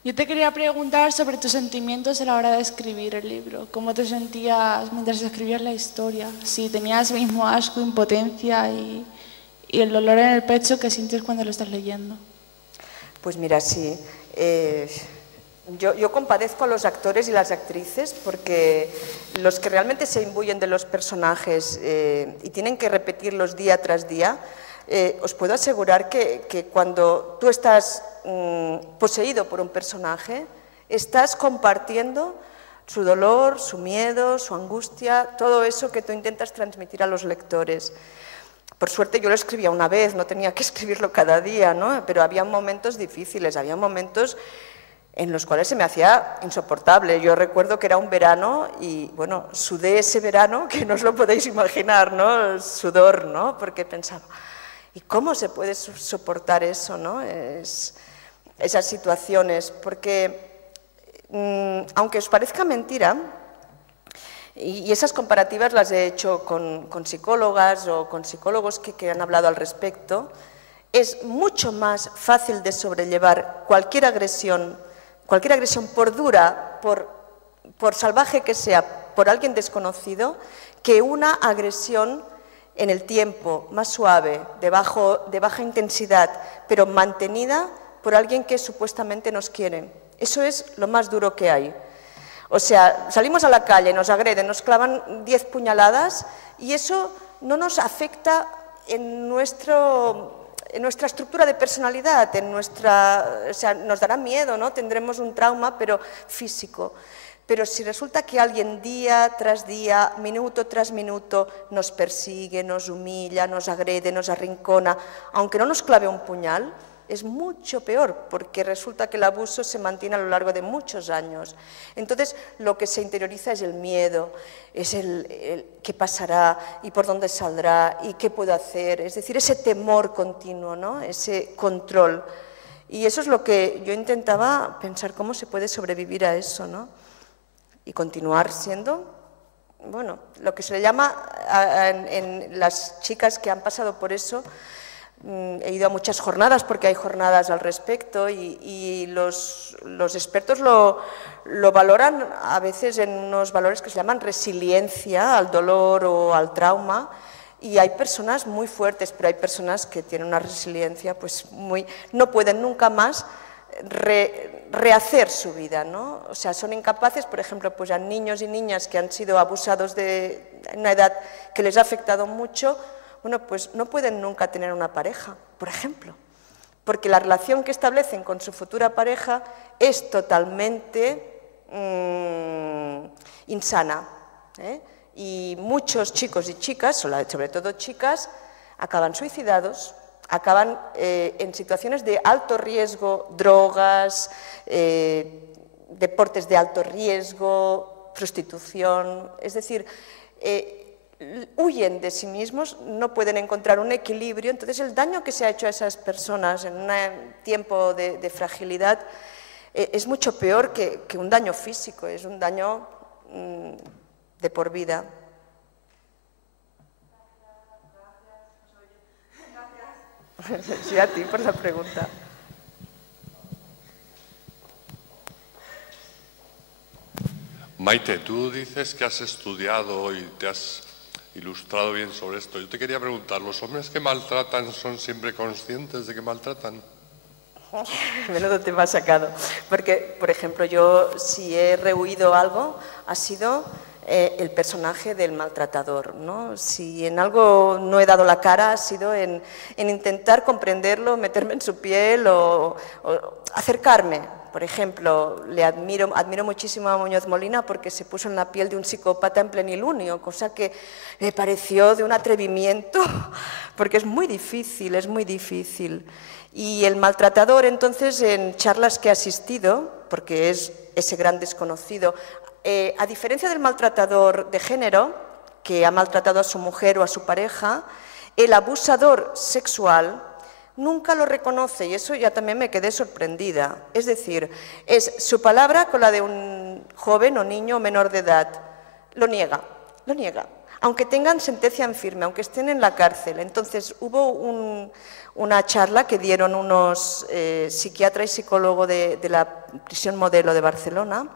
Yo te quería preguntar sobre tus sentimientos a la hora de escribir el libro. ¿Cómo te sentías mientras escribías la historia? Si tenías el mismo asco, impotencia y el dolor en el pecho que sientes cuando lo estás leyendo. Pues mira, sí. Yo compadezco a los actores y las actrices porque los que realmente se imbuyen de los personajes y tienen que repetirlos día tras día, os puedo asegurar que cuando tú estás poseído por un personaje, estás compartiendo su dolor, su miedo, su angustia, todo eso que tú intentas transmitir a los lectores. Por suerte yo lo escribía una vez, no tenía que escribirlo cada día, ¿no? Pero había momentos difíciles, había momentos en los cuales se me hacía insoportable. Yo recuerdo que era un verano y, bueno, sudé ese verano, que no os lo podéis imaginar, ¿no? El sudor, ¿no? Porque pensaba, ¿y cómo se puede soportar eso, ¿no? Esas situaciones, porque aunque os parezca mentira, y esas comparativas las he hecho con psicólogas o con psicólogos que han hablado al respecto, es mucho más fácil de sobrellevar cualquier agresión por dura, por salvaje que sea, por alguien desconocido, que una agresión en el tiempo, más suave, de baja intensidad, pero mantenida por alguien que supuestamente nos quiere. Eso es lo más duro que hay. O sea, salimos a la calle, nos agreden, nos clavan 10 puñaladas y eso no nos afecta en nuestra estructura de personalidad, o sea, nos dará miedo, ¿no? Tendremos un trauma, pero físico. Pero si resulta que alguien día tras día, minuto tras minuto, nos persigue, nos humilla, nos agrede, nos arrincona, aunque no nos clave un puñal, es mucho peor, porque resulta que el abuso se mantiene a lo largo de muchos años. Entonces, lo que se interioriza es el miedo, es el qué pasará y por dónde saldrá y qué puedo hacer, es decir, ese temor continuo, ¿no? Ese control. Y eso es lo que yo intentaba pensar, cómo se puede sobrevivir a eso, ¿no? Y continuar siendo, bueno, lo que se le llama en las chicas que han pasado por eso. He ido a muchas jornadas porque hay jornadas al respecto y los expertos lo valoran a veces en unos valores que se llaman resiliencia al dolor o al trauma, y hay personas muy fuertes, pero hay personas que tienen una resiliencia pues no pueden nunca más rehacer su vida, ¿no? O sea, son incapaces, por ejemplo, pues a niños y niñas que han sido abusados en una edad que les ha afectado mucho. Bueno, pues no pueden nunca tener una pareja, por ejemplo, porque la relación que establecen con su futura pareja es totalmente insana, ¿eh? Y muchos chicos y chicas, sobre todo chicas, acaban suicidados, acaban en situaciones de alto riesgo, drogas, deportes de alto riesgo, prostitución, es decir, huyen de sí mismos, no pueden encontrar un equilibrio. Entonces el daño que se ha hecho a esas personas en un tiempo de fragilidad es mucho peor que un daño físico, es un daño de por vida. Sí, a ti por la pregunta. Maite, tú dices que has estudiado y te has ilustrado bien sobre esto. Yo te quería preguntar, ¿los hombres que maltratan son siempre conscientes de que maltratan? Menudo te me has sacado. Porque, por ejemplo, yo si he rehuido algo, ha sido el personaje del maltratador, ¿no? Si en algo no he dado la cara, ha sido en intentar comprenderlo, meterme en su piel o acercarme. Por ejemplo, admiro muchísimo a Muñoz Molina porque se puso en la piel de un psicópata en plenilunio, cosa que me pareció de un atrevimiento, porque es muy difícil, es muy difícil. Y el maltratador, entonces, en charlas que he asistido, porque es ese gran desconocido, a diferencia del maltratador de género, que ha maltratado a su mujer o a su pareja, el abusador sexual nunca lo reconoce, y eso ya también me quedé sorprendida. Es decir, es su palabra con la de un joven o niño menor de edad. Lo niega, aunque tengan sentencia en firme, aunque estén en la cárcel. Entonces hubo una charla que dieron unos psiquiatra y psicólogo de la prisión modelo de Barcelona,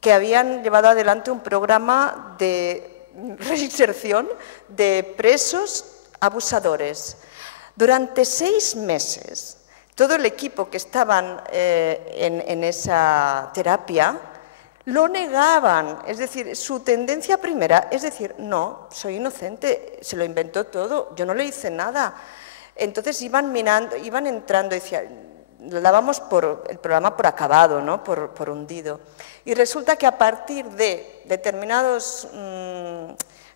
que habían llevado adelante un programa de reinserción de presos abusadores. Durante 6 meses, todo el equipo que estaban en esa terapia lo negaban. Es decir, su tendencia primera es decir, no, soy inocente, se lo inventó todo, yo no le hice nada. Entonces iban entrando y decían, lo dábamos el programa por acabado, ¿no? por hundido. Y resulta que a partir de determinados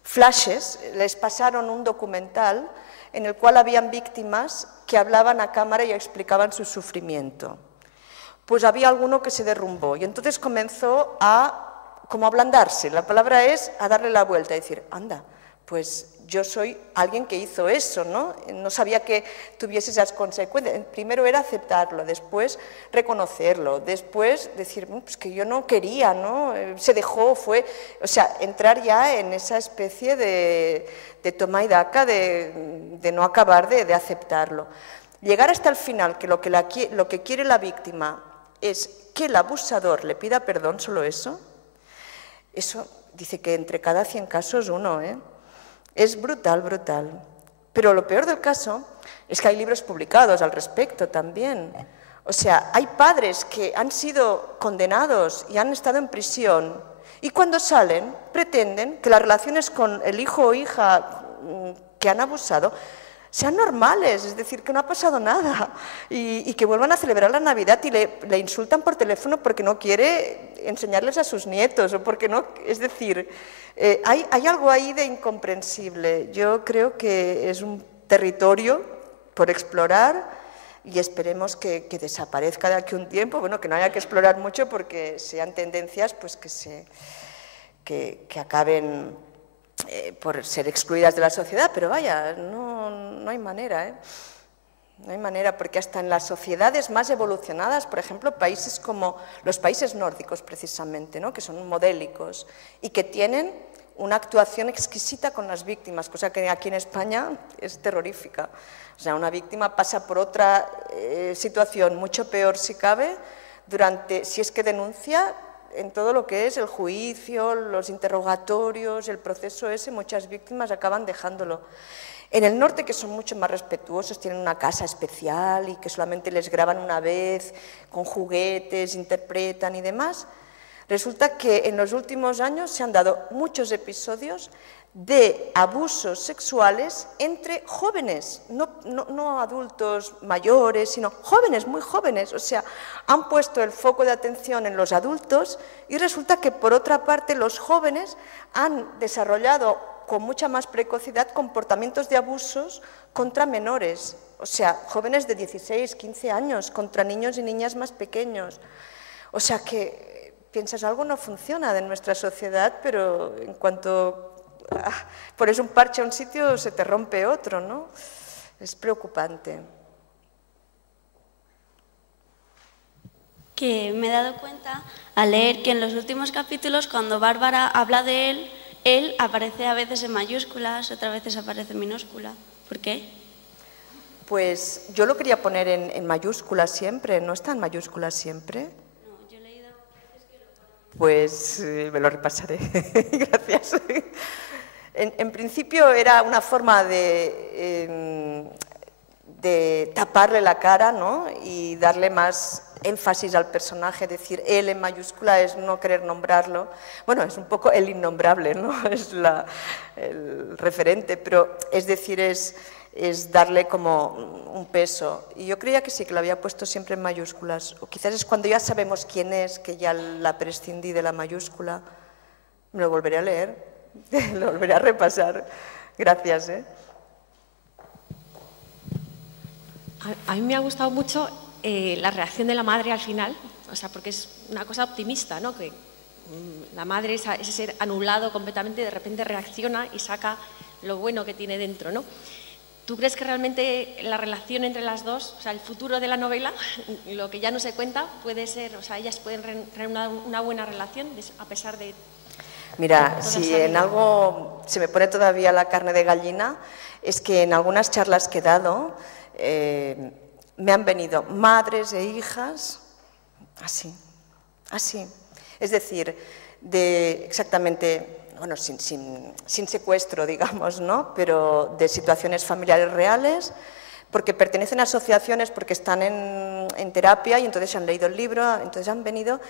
flashes les pasaron un documental en el cual habían víctimas que hablaban a cámara y explicaban su sufrimiento. Pues había alguno que se derrumbó y entonces comenzó a como ablandarse. La palabra es a darle la vuelta y decir, anda, pues yo soy alguien que hizo eso, ¿no? No sabía que tuviese esas consecuencias. Primero era aceptarlo, después reconocerlo, después decir, pues que yo no quería, ¿no? Se dejó, fue... O sea, entrar ya en esa especie de toma y daca, de no acabar de aceptarlo. Llegar hasta el final, que lo que quiere la víctima es que el abusador le pida perdón, solo eso dice que entre cada 100 casos uno, ¿eh? Es brutal, brutal. Pero lo peor del caso es que hay libros publicados al respecto también. O sea, hay padres que han sido condenados y han estado en prisión y cuando salen pretenden que las relaciones con el hijo o hija que han abusado sean normales, es decir, que no ha pasado nada y que vuelvan a celebrar la Navidad y le insultan por teléfono porque no quiere enseñarles a sus nietos o porque no, es decir, hay algo ahí de incomprensible. Yo creo que es un territorio por explorar y esperemos que desaparezca de aquí un tiempo, bueno, que no haya que explorar mucho porque sean tendencias pues que acaben por ser excluidas de la sociedad, pero vaya, no hay manera, ¿eh? No hay manera, porque hasta en las sociedades más evolucionadas, por ejemplo, países como los países nórdicos precisamente, ¿no? Que son modélicos y que tienen una actuación exquisita con las víctimas, cosa que aquí en España es terrorífica. O sea, una víctima pasa por otra situación mucho peor si cabe, si es que denuncia, en todo lo que es el juicio, los interrogatorios, el proceso ese, muchas víctimas acaban dejándolo. En el norte, que son mucho más respetuosos, tienen una casa especial y que solamente les graban una vez, con juguetes, interpretan y demás, resulta que en los últimos años se han dado muchos episodios de abusos sexuales entre jóvenes, no adultos mayores, sino jóvenes, muy jóvenes. O sea, han puesto el foco de atención en los adultos y resulta que, por otra parte, los jóvenes han desarrollado con mucha más precocidad comportamientos de abusos contra menores. O sea, jóvenes de 16, 15 años, contra niños y niñas más pequeños. O sea que, piensas, algo no funciona de nuestra sociedad, pero en cuanto pones un parche a un sitio, se te rompe otro, ¿no? Es preocupante. Que me he dado cuenta al leer que en los últimos capítulos, cuando Bárbara habla de él aparece a veces en mayúsculas, otras veces aparece en minúscula. ¿Por qué? Pues yo lo quería poner en mayúsculas siempre, ¿no está en mayúsculas siempre? No, yo he leído veces que lo ponen. Pues me lo repasaré, gracias. En principio era una forma de taparle la cara, ¿no? Y darle más énfasis al personaje, decir él en mayúscula es no querer nombrarlo. Bueno, es un poco el innombrable, ¿no? Es el referente, pero es decir, es darle como un peso. Y yo creía que sí, que lo había puesto siempre en mayúsculas. O quizás es cuando ya sabemos quién es, que ya la prescindí de la mayúscula. Me lo volveré a leer. Lo volveré a repasar. Gracias. A mí me ha gustado mucho la reacción de la madre al final, o sea, porque es una cosa optimista, ¿no? Que la madre, ese ser anulado completamente, de repente reacciona y saca lo bueno que tiene dentro, ¿no? ¿Tú crees que realmente la relación entre las dos, o sea, el futuro de la novela, lo que ya no se cuenta, puede ser, o sea, ellas pueden tener una buena relación a pesar de... Mira, si en algo se me pone todavía la carne de gallina, es que en algunas charlas que he dado me han venido madres e hijas así. Es decir, exactamente, bueno, sin secuestro, digamos, ¿no? Pero de situaciones familiares reales, porque pertenecen a asociaciones, porque están en terapia y entonces han leído el libro, entonces han venido.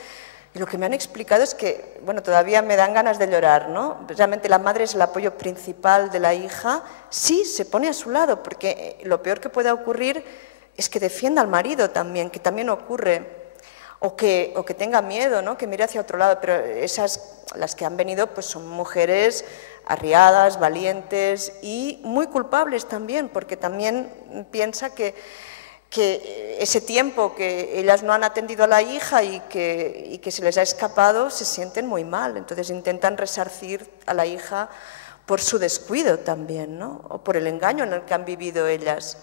Y lo que me han explicado es que, bueno, todavía me dan ganas de llorar, ¿no? Realmente la madre es el apoyo principal de la hija, sí, se pone a su lado, porque lo peor que pueda ocurrir es que defienda al marido también, que también ocurre. o que tenga miedo, ¿no? Que mire hacia otro lado, pero las que han venido, pues son mujeres arriadas, valientes y muy culpables también, porque también piensa que ese tiempo que ellas no han atendido a la hija y que se les ha escapado, se sienten muy mal, entonces intentan resarcir a la hija por su descuido también, ¿no? O por el engaño en el que han vivido ellas.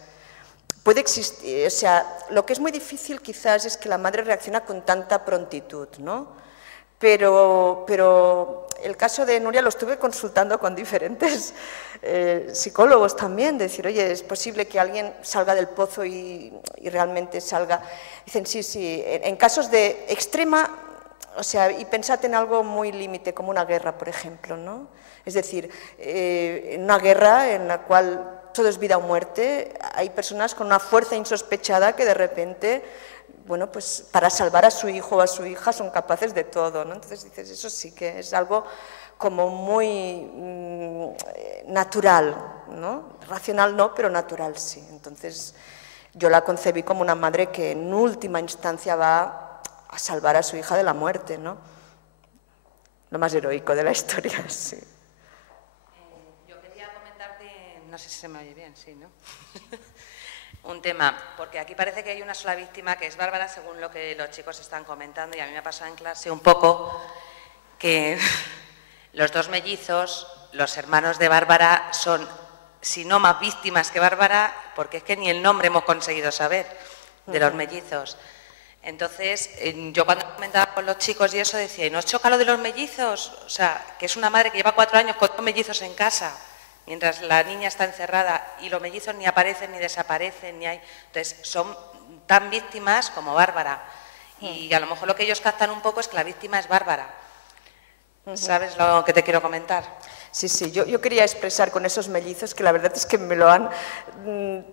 Puede existir, o sea, lo que es muy difícil quizás es que la madre reacciona con tanta prontitud, ¿no? Pero el caso de Nuria lo estuve consultando con diferentes psicólogos también, de decir, oye, ¿es posible que alguien salga del pozo y realmente salga? Dicen, sí, en casos de extrema, o sea, y pensad en algo muy límite, como una guerra, por ejemplo, ¿no? Es decir, en una guerra en la cual todo es vida o muerte, hay personas con una fuerza insospechada que de repente, bueno, pues para salvar a su hijo o a su hija son capaces de todo, ¿no? Entonces dices, eso sí que es algo como muy natural, ¿no? Racional no, pero natural sí. Entonces yo la concebí como una madre que en última instancia va a salvar a su hija de la muerte, ¿no? Lo más heroico de la historia, sí. No sé si se me oye bien, sí, ¿no? Un tema, porque aquí parece que hay una sola víctima, que es Bárbara, según lo que los chicos están comentando, y a mí me ha pasado en clase un poco que los dos mellizos, los hermanos de Bárbara, son, si no más víctimas que Bárbara, porque es que ni el nombre hemos conseguido saber de los mellizos. Entonces, yo cuando comentaba con los chicos y eso decía, ¿y no os choca lo de los mellizos? O sea, que es una madre que lleva 4 años con 2 mellizos en casa, mientras la niña está encerrada y los mellizos ni aparecen ni desaparecen, ni hay... Entonces, son tan víctimas como Bárbara. Y a lo mejor lo que ellos captan un poco es que la víctima es Bárbara. ¿Sabes lo que te quiero comentar? Sí, yo quería expresar con esos mellizos, que la verdad es que me lo han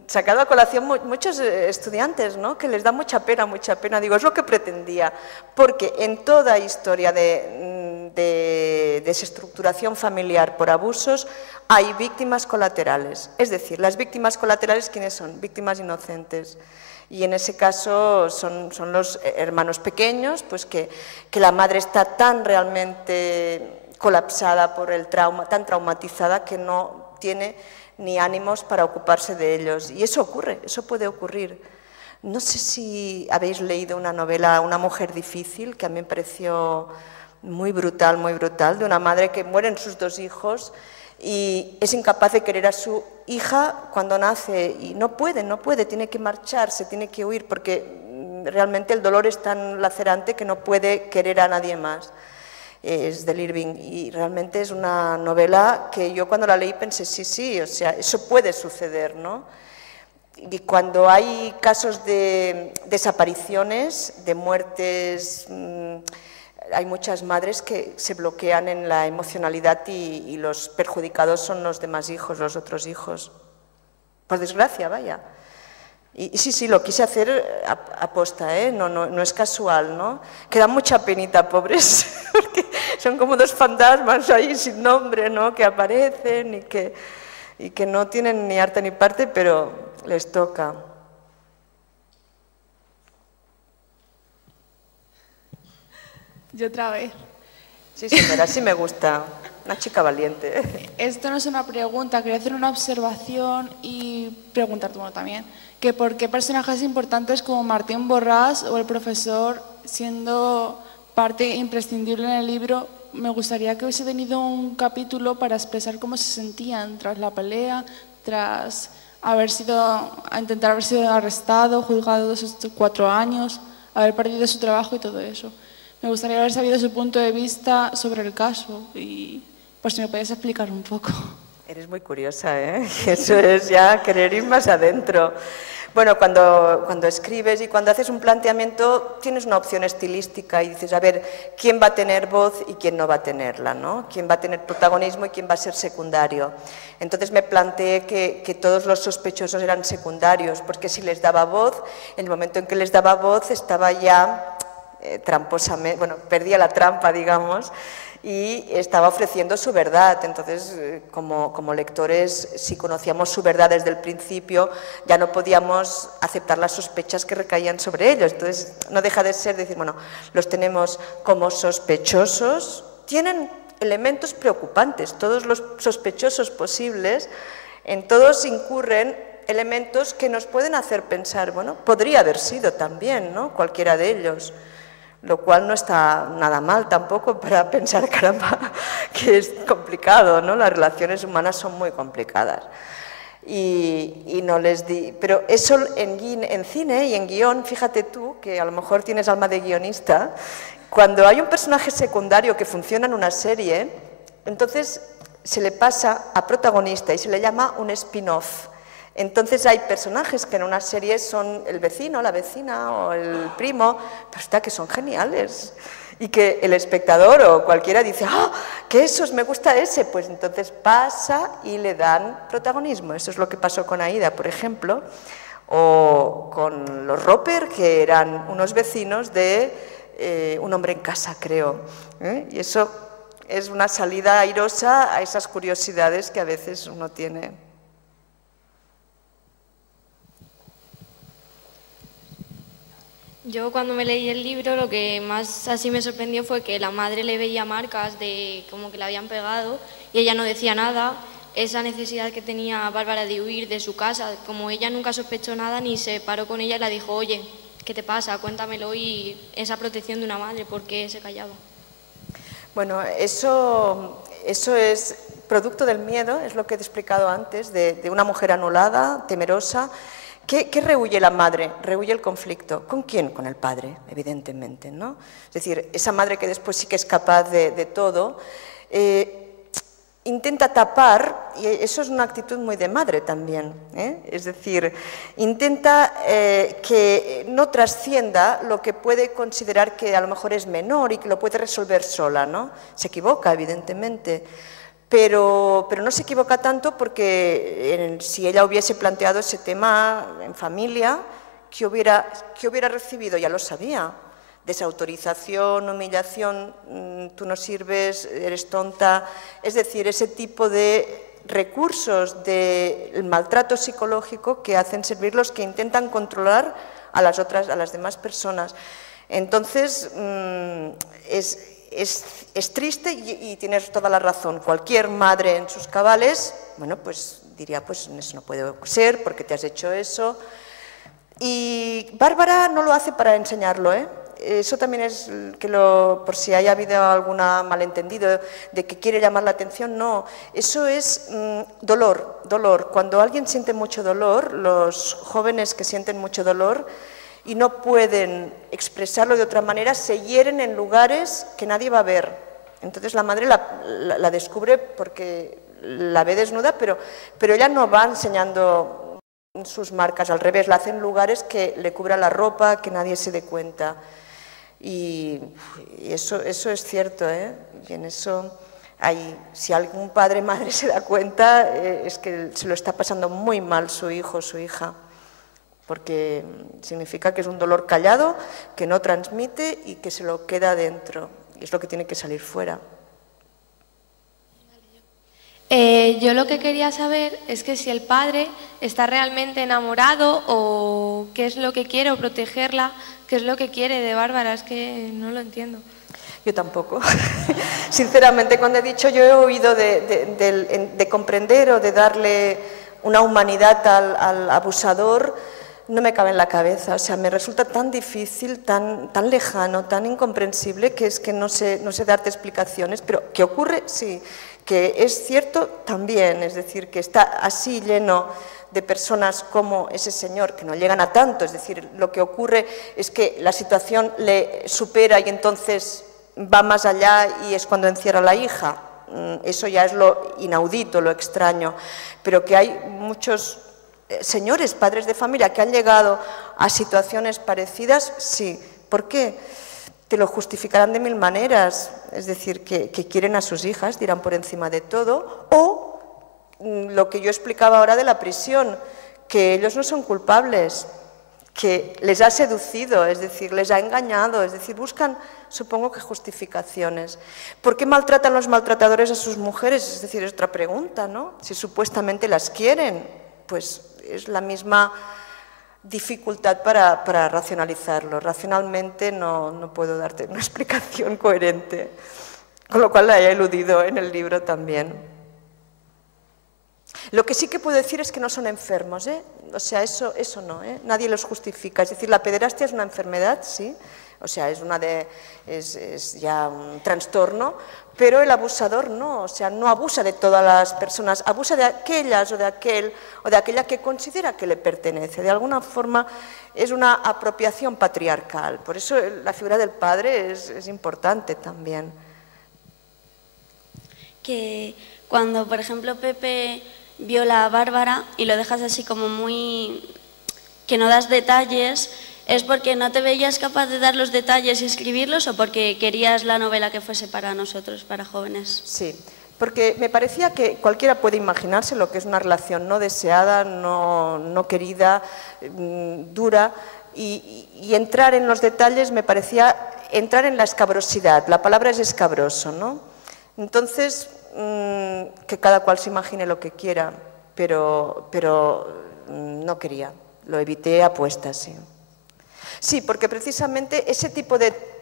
sacado a colación muchos estudiantes, ¿no? Que les da mucha pena. Digo, es lo que pretendía, porque en toda historia de desestructuración familiar por abusos hay víctimas colaterales. Es decir, las víctimas colaterales, ¿quiénes son? Víctimas inocentes. Y en ese caso son los hermanos pequeños, pues que la madre está tan realmente colapsada por el trauma, tan traumatizada que no tiene ni ánimos para ocuparse de ellos. Y eso ocurre, eso puede ocurrir. No sé si habéis leído una novela, Una mujer difícil, que a mí me pareció muy brutal, de una madre que mueren sus 2 hijos y es incapaz de querer a su hija cuando nace y no puede, tiene que marcharse, tiene que huir porque realmente el dolor es tan lacerante que no puede querer a nadie más. Es del Irving y realmente es una novela que yo cuando la leí pensé, sí, o sea, eso puede suceder, ¿no? Y cuando hay casos de desapariciones, de muertes, hay muchas madres que se bloquean en la emocionalidad y los perjudicados son los demás hijos, los otros hijos. Por desgracia, vaya. Y sí, lo quise hacer aposta, ¿eh? No es casual, ¿no? Que dan mucha penita, pobres, porque son como 2 fantasmas ahí sin nombre, ¿no? Que aparecen y que no tienen ni arte ni parte, pero les toca. Yo otra vez. Sí, señora, sí me gusta. Una chica valiente. Esto no es una pregunta, quería hacer una observación y preguntarte bueno, también. Que por qué personajes importantes como Martín Borràs o el profesor, siendo parte imprescindible en el libro, me gustaría que hubiese tenido un capítulo para expresar cómo se sentían tras la pelea, tras intentar haber sido arrestado, juzgado estos 4 años, haber perdido su trabajo y todo eso. Me gustaría haber sabido su punto de vista sobre el caso y pues si me podías explicar un poco. Eres muy curiosa, ¿eh? Eso es ya querer ir más adentro. Bueno, cuando escribes y cuando haces un planteamiento tienes una opción estilística y dices, a ver, ¿quién va a tener voz y quién no va a tenerla, ¿no? ¿Quién va a tener protagonismo y quién va a ser secundario? Entonces me planteé que todos los sospechosos eran secundarios, porque si les daba voz, en el momento en que les daba voz estaba ya tramposamente, bueno, perdía la trampa, digamos, y estaba ofreciendo su verdad. Entonces, como lectores, si conocíamos su verdad desde el principio, ya no podíamos aceptar las sospechas que recaían sobre ellos. Entonces, no deja de ser decir, bueno, los tenemos como sospechosos, tienen elementos preocupantes, todos los sospechosos posibles, en todos incurren elementos que nos pueden hacer pensar, bueno, podría haber sido también, ¿no?, cualquiera de ellos. Lo cual no está nada mal tampoco para pensar, caramba, que es complicado, ¿no? Las relaciones humanas son muy complicadas. Y no les di... Pero eso en cine y en guión, fíjate tú, que a lo mejor tienes alma de guionista, cuando hay un personaje secundario que funciona en una serie, entonces se le pasa a protagonista y se le llama un spin-off. Entonces hay personajes que en una serie son el vecino, la vecina o el primo, pero está que son geniales y que el espectador o cualquiera dice, ¡ah, qué esos, me gusta ese! Pues entonces pasa y le dan protagonismo. Eso es lo que pasó con Aida, por ejemplo, o con los Roper, que eran unos vecinos de Un hombre en casa, creo. Y eso es una salida airosa a esas curiosidades que a veces uno tiene. Yo cuando me leí el libro lo que más así me sorprendió fue que la madre le veía marcas de como que la habían pegado y ella no decía nada. Esa necesidad que tenía Bárbara de huir de su casa, como ella nunca sospechó nada ni se paró con ella y la dijo, oye, ¿qué te pasa? Cuéntamelo, y esa protección de una madre, ¿por qué se callaba? Bueno, eso es producto del miedo, es lo que he explicado antes, de una mujer anulada, temerosa. ¿Qué rehuye la madre? Rehuye el conflicto. ¿Con quién? Con el padre, evidentemente, ¿no? Es decir, esa madre que después sí que es capaz de todo, intenta tapar, y eso es una actitud muy de madre también, es decir, intenta que no trascienda lo que puede considerar que a lo mejor es menor y que lo puede resolver sola, ¿no? Se equivoca, evidentemente. Pero no se equivoca tanto porque si ella hubiese planteado ese tema en familia, ¿qué hubiera recibido? Ya lo sabía. Desautorización, humillación, tú no sirves, eres tonta. Es decir, ese tipo de recursos del maltrato psicológico que hacen servir los que intentan controlar a las demás personas. Entonces, es triste y tienes toda la razón. Cualquier madre en sus cabales, bueno, pues diría, pues eso no puede ser, porque te has hecho eso. Y Bárbara no lo hace para enseñarlo, Eso también es por si haya habido algún malentendido de que quiere llamar la atención, no. Eso es dolor. Cuando alguien siente mucho dolor, los jóvenes que sienten mucho dolor y no pueden expresarlo de otra manera, se hieren en lugares que nadie va a ver. Entonces la madre la descubre porque la ve desnuda, pero ella no va enseñando sus marcas, al revés, la hace en lugares que le cubra la ropa, que nadie se dé cuenta. Y eso es cierto, Y en eso, si algún padre o madre se da cuenta, es que se lo está pasando muy mal su hijo o su hija, porque significa que es un dolor callado, que no transmite y que se lo queda dentro, y es lo que tiene que salir fuera. Yo lo que quería saber es que si el padre está realmente enamorado o qué es lo que quiere, o protegerla, qué es lo que quiere de Bárbara, es que no lo entiendo. Yo tampoco. Sinceramente, cuando he dicho, yo he oído de comprender o de darle una humanidad al abusador, no me cabe en la cabeza. O sea, me resulta tan difícil, tan lejano, tan incomprensible, que es que no sé darte explicaciones. Pero ¿qué ocurre? Sí. Que es cierto también, es decir, que está así lleno de personas como ese señor, que no llegan a tanto, es decir, lo que ocurre es que la situación le supera y entonces va más allá y es cuando encierra a la hija. Eso ya es lo inaudito, lo extraño, pero que hay muchos señores, padres de familia, que han llegado a situaciones parecidas, sí. ¿Por qué? Te lo justificarán de mil maneras, es decir, que quieren a sus hijas, dirán por encima de todo, o lo que yo explicaba ahora de la prisión, que ellos no son culpables, que les ha seducido, es decir, les ha engañado, es decir, buscan, supongo que justificaciones. ¿Por qué maltratan los maltratadores a sus mujeres? Es decir, es otra pregunta, ¿no? Si supuestamente las quieren, pues es la misma dificultad para racionalizarlo. Racionalmente no puedo darte una explicación coherente, con lo cual la he eludido en el libro también. Lo que sí que puedo decir es que no son enfermos, ¿eh? O sea, eso no, ¿eh? Nadie los justifica. Es decir, la pederastia es una enfermedad, sí, o sea, es ya un trastorno, pero el abusador no, o sea, no abusa de todas las personas, abusa de aquellas o de aquel o de aquella que considera que le pertenece. De alguna forma es una apropiación patriarcal, por eso la figura del padre es importante también. Que cuando, por ejemplo, Pepe viola a Bárbara y lo dejas así como muy... que no das detalles, ¿es porque no te veías capaz de dar los detalles y escribirlos o porque querías la novela que fuese para nosotros, para jóvenes? Sí, porque me parecía que cualquiera puede imaginarse lo que es una relación no deseada, no querida, dura, y entrar en los detalles me parecía entrar en la escabrosidad. La palabra es escabroso, ¿no? Entonces, que cada cual se imagine lo que quiera, pero no quería, lo evité a apuestas, sí. Sí, porque precisamente ese tipo de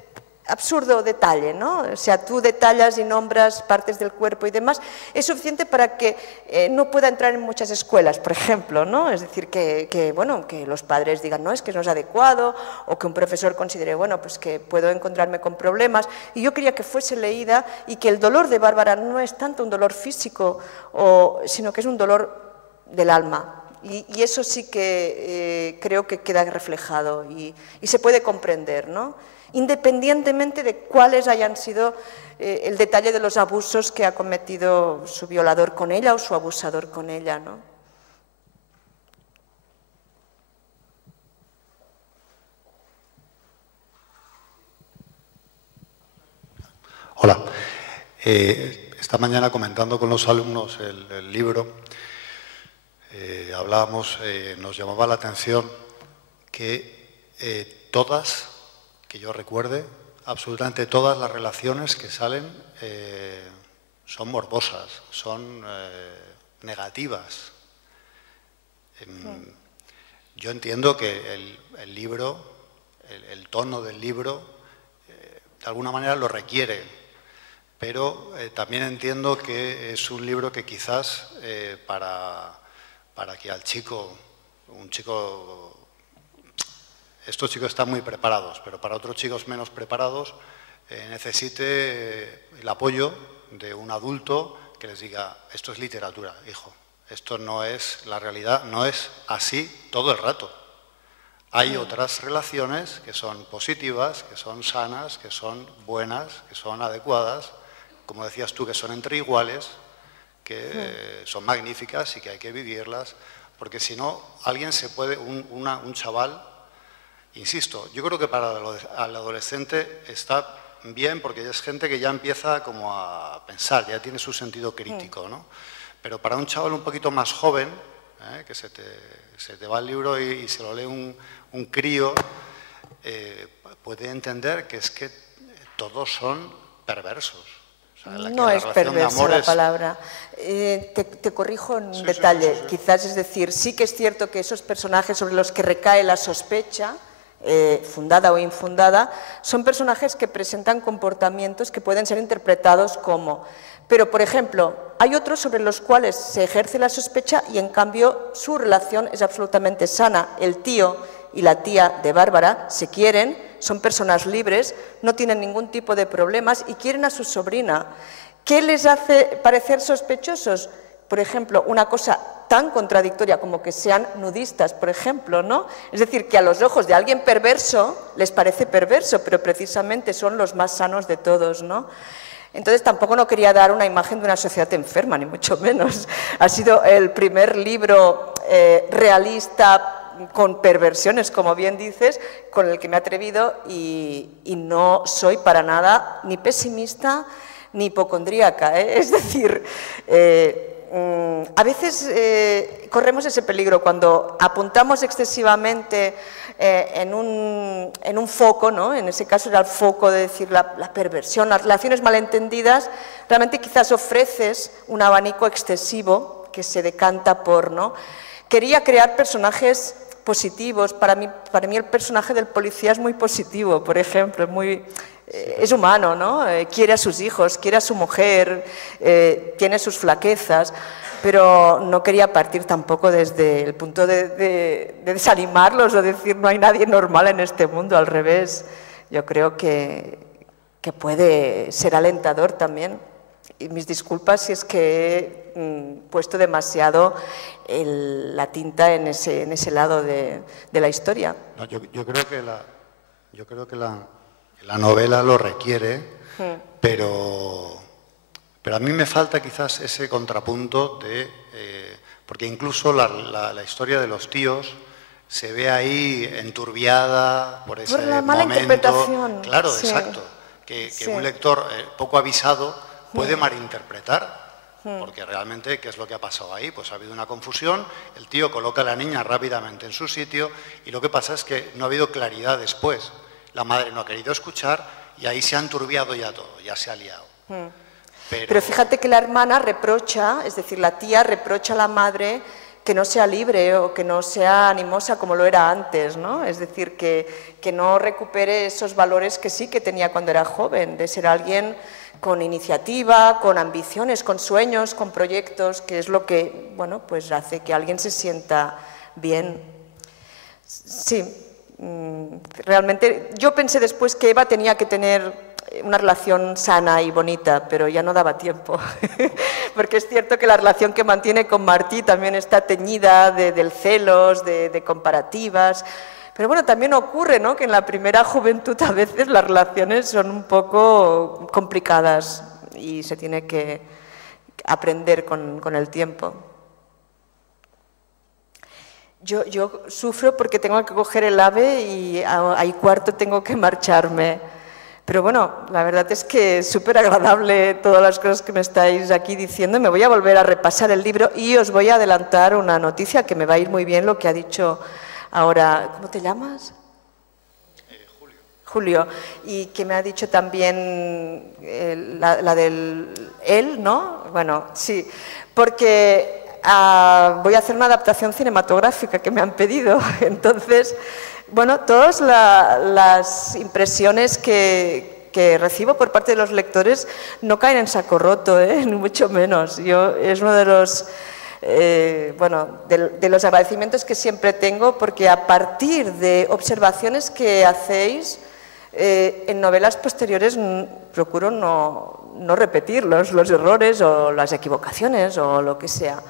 absurdo detalle, ¿no? O sea, tú detallas y nombras partes del cuerpo y demás, es suficiente para que no pueda entrar en muchas escuelas, por ejemplo, ¿no? Es decir, que los padres digan, no, es que no es adecuado, o que un profesor considere, bueno, pues que puedo encontrarme con problemas. Y yo quería que fuese leída y que el dolor de Bárbara no es tanto un dolor físico, sino que es un dolor del alma. Y eso sí que creo que queda reflejado y se puede comprender, ¿no? Independientemente de cuáles hayan sido el detalle de los abusos que ha cometido su violador con ella o su abusador con ella, ¿no? Hola. Esta mañana, comentando con los alumnos el libro, hablábamos, nos llamaba la atención que todas, que yo recuerde, absolutamente todas las relaciones que salen son morbosas, son negativas. Yo entiendo que el libro, el tono del libro, de alguna manera lo requiere, pero también entiendo que es un libro que quizás para que al chico, estos chicos están muy preparados, pero para otros chicos menos preparados necesite el apoyo de un adulto que les diga, esto es literatura, hijo, esto no es la realidad, no es así todo el rato. Hay otras relaciones que son positivas, que son sanas, que son buenas, que son adecuadas, como decías tú, que son entre iguales, que son magníficas y que hay que vivirlas, porque si no, alguien se puede, un chaval, insisto, yo creo que para el adolescente está bien porque es gente que ya empieza como a pensar, ya tiene su sentido crítico, ¿no? Pero para un chaval un poquito más joven, que se te va el libro y se lo lee un crío, puede entender que es que todos son perversos. O sea, no es perversa la palabra. Te corrijo en un detalle. Sí. Quizás, es decir, sí que es cierto que esos personajes sobre los que recae la sospecha, fundada o infundada, son personajes que presentan comportamientos que pueden ser interpretados como... Pero, por ejemplo, hay otros sobre los cuales se ejerce la sospecha y, en cambio, su relación es absolutamente sana. El tío y la tía de Bárbara se quieren, son personas libres, no tienen ningún tipo de problemas y quieren a su sobrina. ¿Qué les hace parecer sospechosos? Por ejemplo, una cosa tan contradictoria como que sean nudistas, por ejemplo, ¿no? Es decir, que a los ojos de alguien perverso les parece perverso, pero precisamente son los más sanos de todos, ¿no? Entonces tampoco no quería dar una imagen de una sociedad enferma, ni mucho menos. Ha sido el primer libro realista con perversiones, como bien dices, con el que me he atrevido y no soy para nada ni pesimista ni hipocondríaca, ¿eh? Es decir, a veces corremos ese peligro cuando apuntamos excesivamente en un foco, ¿no? En ese caso era el foco de decir la perversión, las relaciones malentendidas, realmente quizás ofreces un abanico excesivo que se decanta por, ¿no? Quería crear personajes positivos. Para mí el personaje del policía es muy positivo, por ejemplo, es humano, ¿no? Quiere a sus hijos, quiere a su mujer, tiene sus flaquezas, pero no quería partir tampoco desde el punto de desanimarlos o decir no hay nadie normal en este mundo, al revés. Yo creo que puede ser alentador también. Y mis disculpas si es que he puesto demasiado la tinta en ese lado de la historia. No, yo creo que la novela lo requiere, pero a mí me falta quizás ese contrapunto porque incluso la historia de los tíos se ve ahí enturbiada por ese la mala momento. interpretación. Claro, sí. exacto. Que Sí. un lector poco avisado puede malinterpretar. Porque realmente, ¿qué es lo que ha pasado ahí? Pues ha habido una confusión, el tío coloca a la niña rápidamente en su sitio y lo que pasa es que no ha habido claridad después. La madre no ha querido escuchar y ahí se ha enturbiado ya todo, ya se ha liado. Pero fíjate que la hermana reprocha, es decir, la tía reprocha a la madre que no sea libre o que no sea animosa como lo era antes, ¿no? Es decir, que no recupere esos valores que sí que tenía cuando era joven, de ser alguien con iniciativa, con ambiciones, con sueños, con proyectos, que es lo que, bueno, pues hace que alguien se sienta bien. Sí, realmente yo pensé después que Eva tenía que tener una relación sana y bonita, pero ya no daba tiempo, porque es cierto que la relación que mantiene con Martí también está teñida del celos, de comparativas. Pero bueno, también ocurre, ¿no?, que en la primera juventud a veces las relaciones son un poco complicadas y se tiene que aprender con el tiempo. Yo sufro porque tengo que coger el AVE y a 1:15 tengo que marcharme. Pero bueno, la verdad es que es súper agradable todas las cosas que me estáis aquí diciendo. Me voy a volver a repasar el libro y os voy a adelantar una noticia que me va a ir muy bien lo que ha dicho ahora. ¿Cómo te llamas? Julio. Julio. Y que me ha dicho también la del él, ¿no? Bueno, sí, porque voy a hacer una adaptación cinematográfica que me han pedido. Entonces, bueno, todas las impresiones que recibo por parte de los lectores no caen en saco roto, ni mucho menos. Es uno de los, de los agradecimientos que siempre tengo, porque a partir de observaciones que hacéis en novelas posteriores procuro no repetir los errores o las equivocaciones o lo que sea.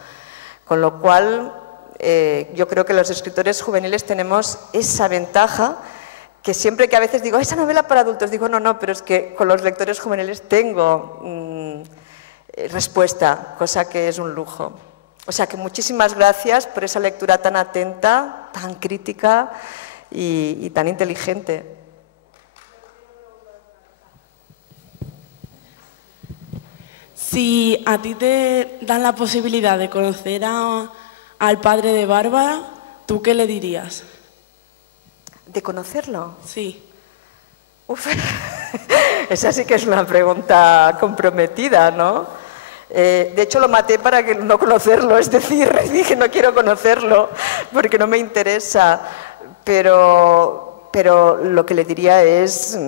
Con lo cual, yo creo que los escritores juveniles tenemos esa ventaja, que siempre que a veces digo, esa novela para adultos, digo, no, pero es que con los lectores juveniles tengo respuesta, cosa que es un lujo. O sea que muchísimas gracias por esa lectura tan atenta, tan crítica y tan inteligente. Si a ti te dan la posibilidad de conocer al padre de Bárbara, ¿tú qué le dirías? ¿De conocerlo? Sí. Uf, esa sí que es una pregunta comprometida, ¿no? De hecho, lo maté para no conocerlo, es decir, dije no quiero conocerlo porque no me interesa, pero lo que le diría es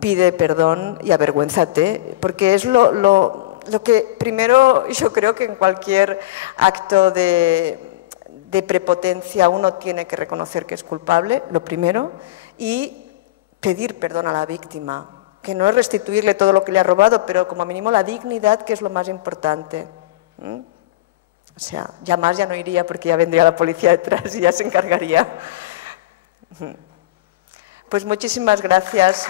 pide perdón y avergüénzate, porque es lo que primero yo creo que en cualquier acto de prepotencia uno tiene que reconocer que es culpable, lo primero, y pedir perdón a la víctima, que no es restituirle todo lo que le ha robado, pero como mínimo la dignidad, que es lo más importante. O sea, ya más ya no iría porque ya vendría la policía detrás y ya se encargaría. Pues muchísimas gracias.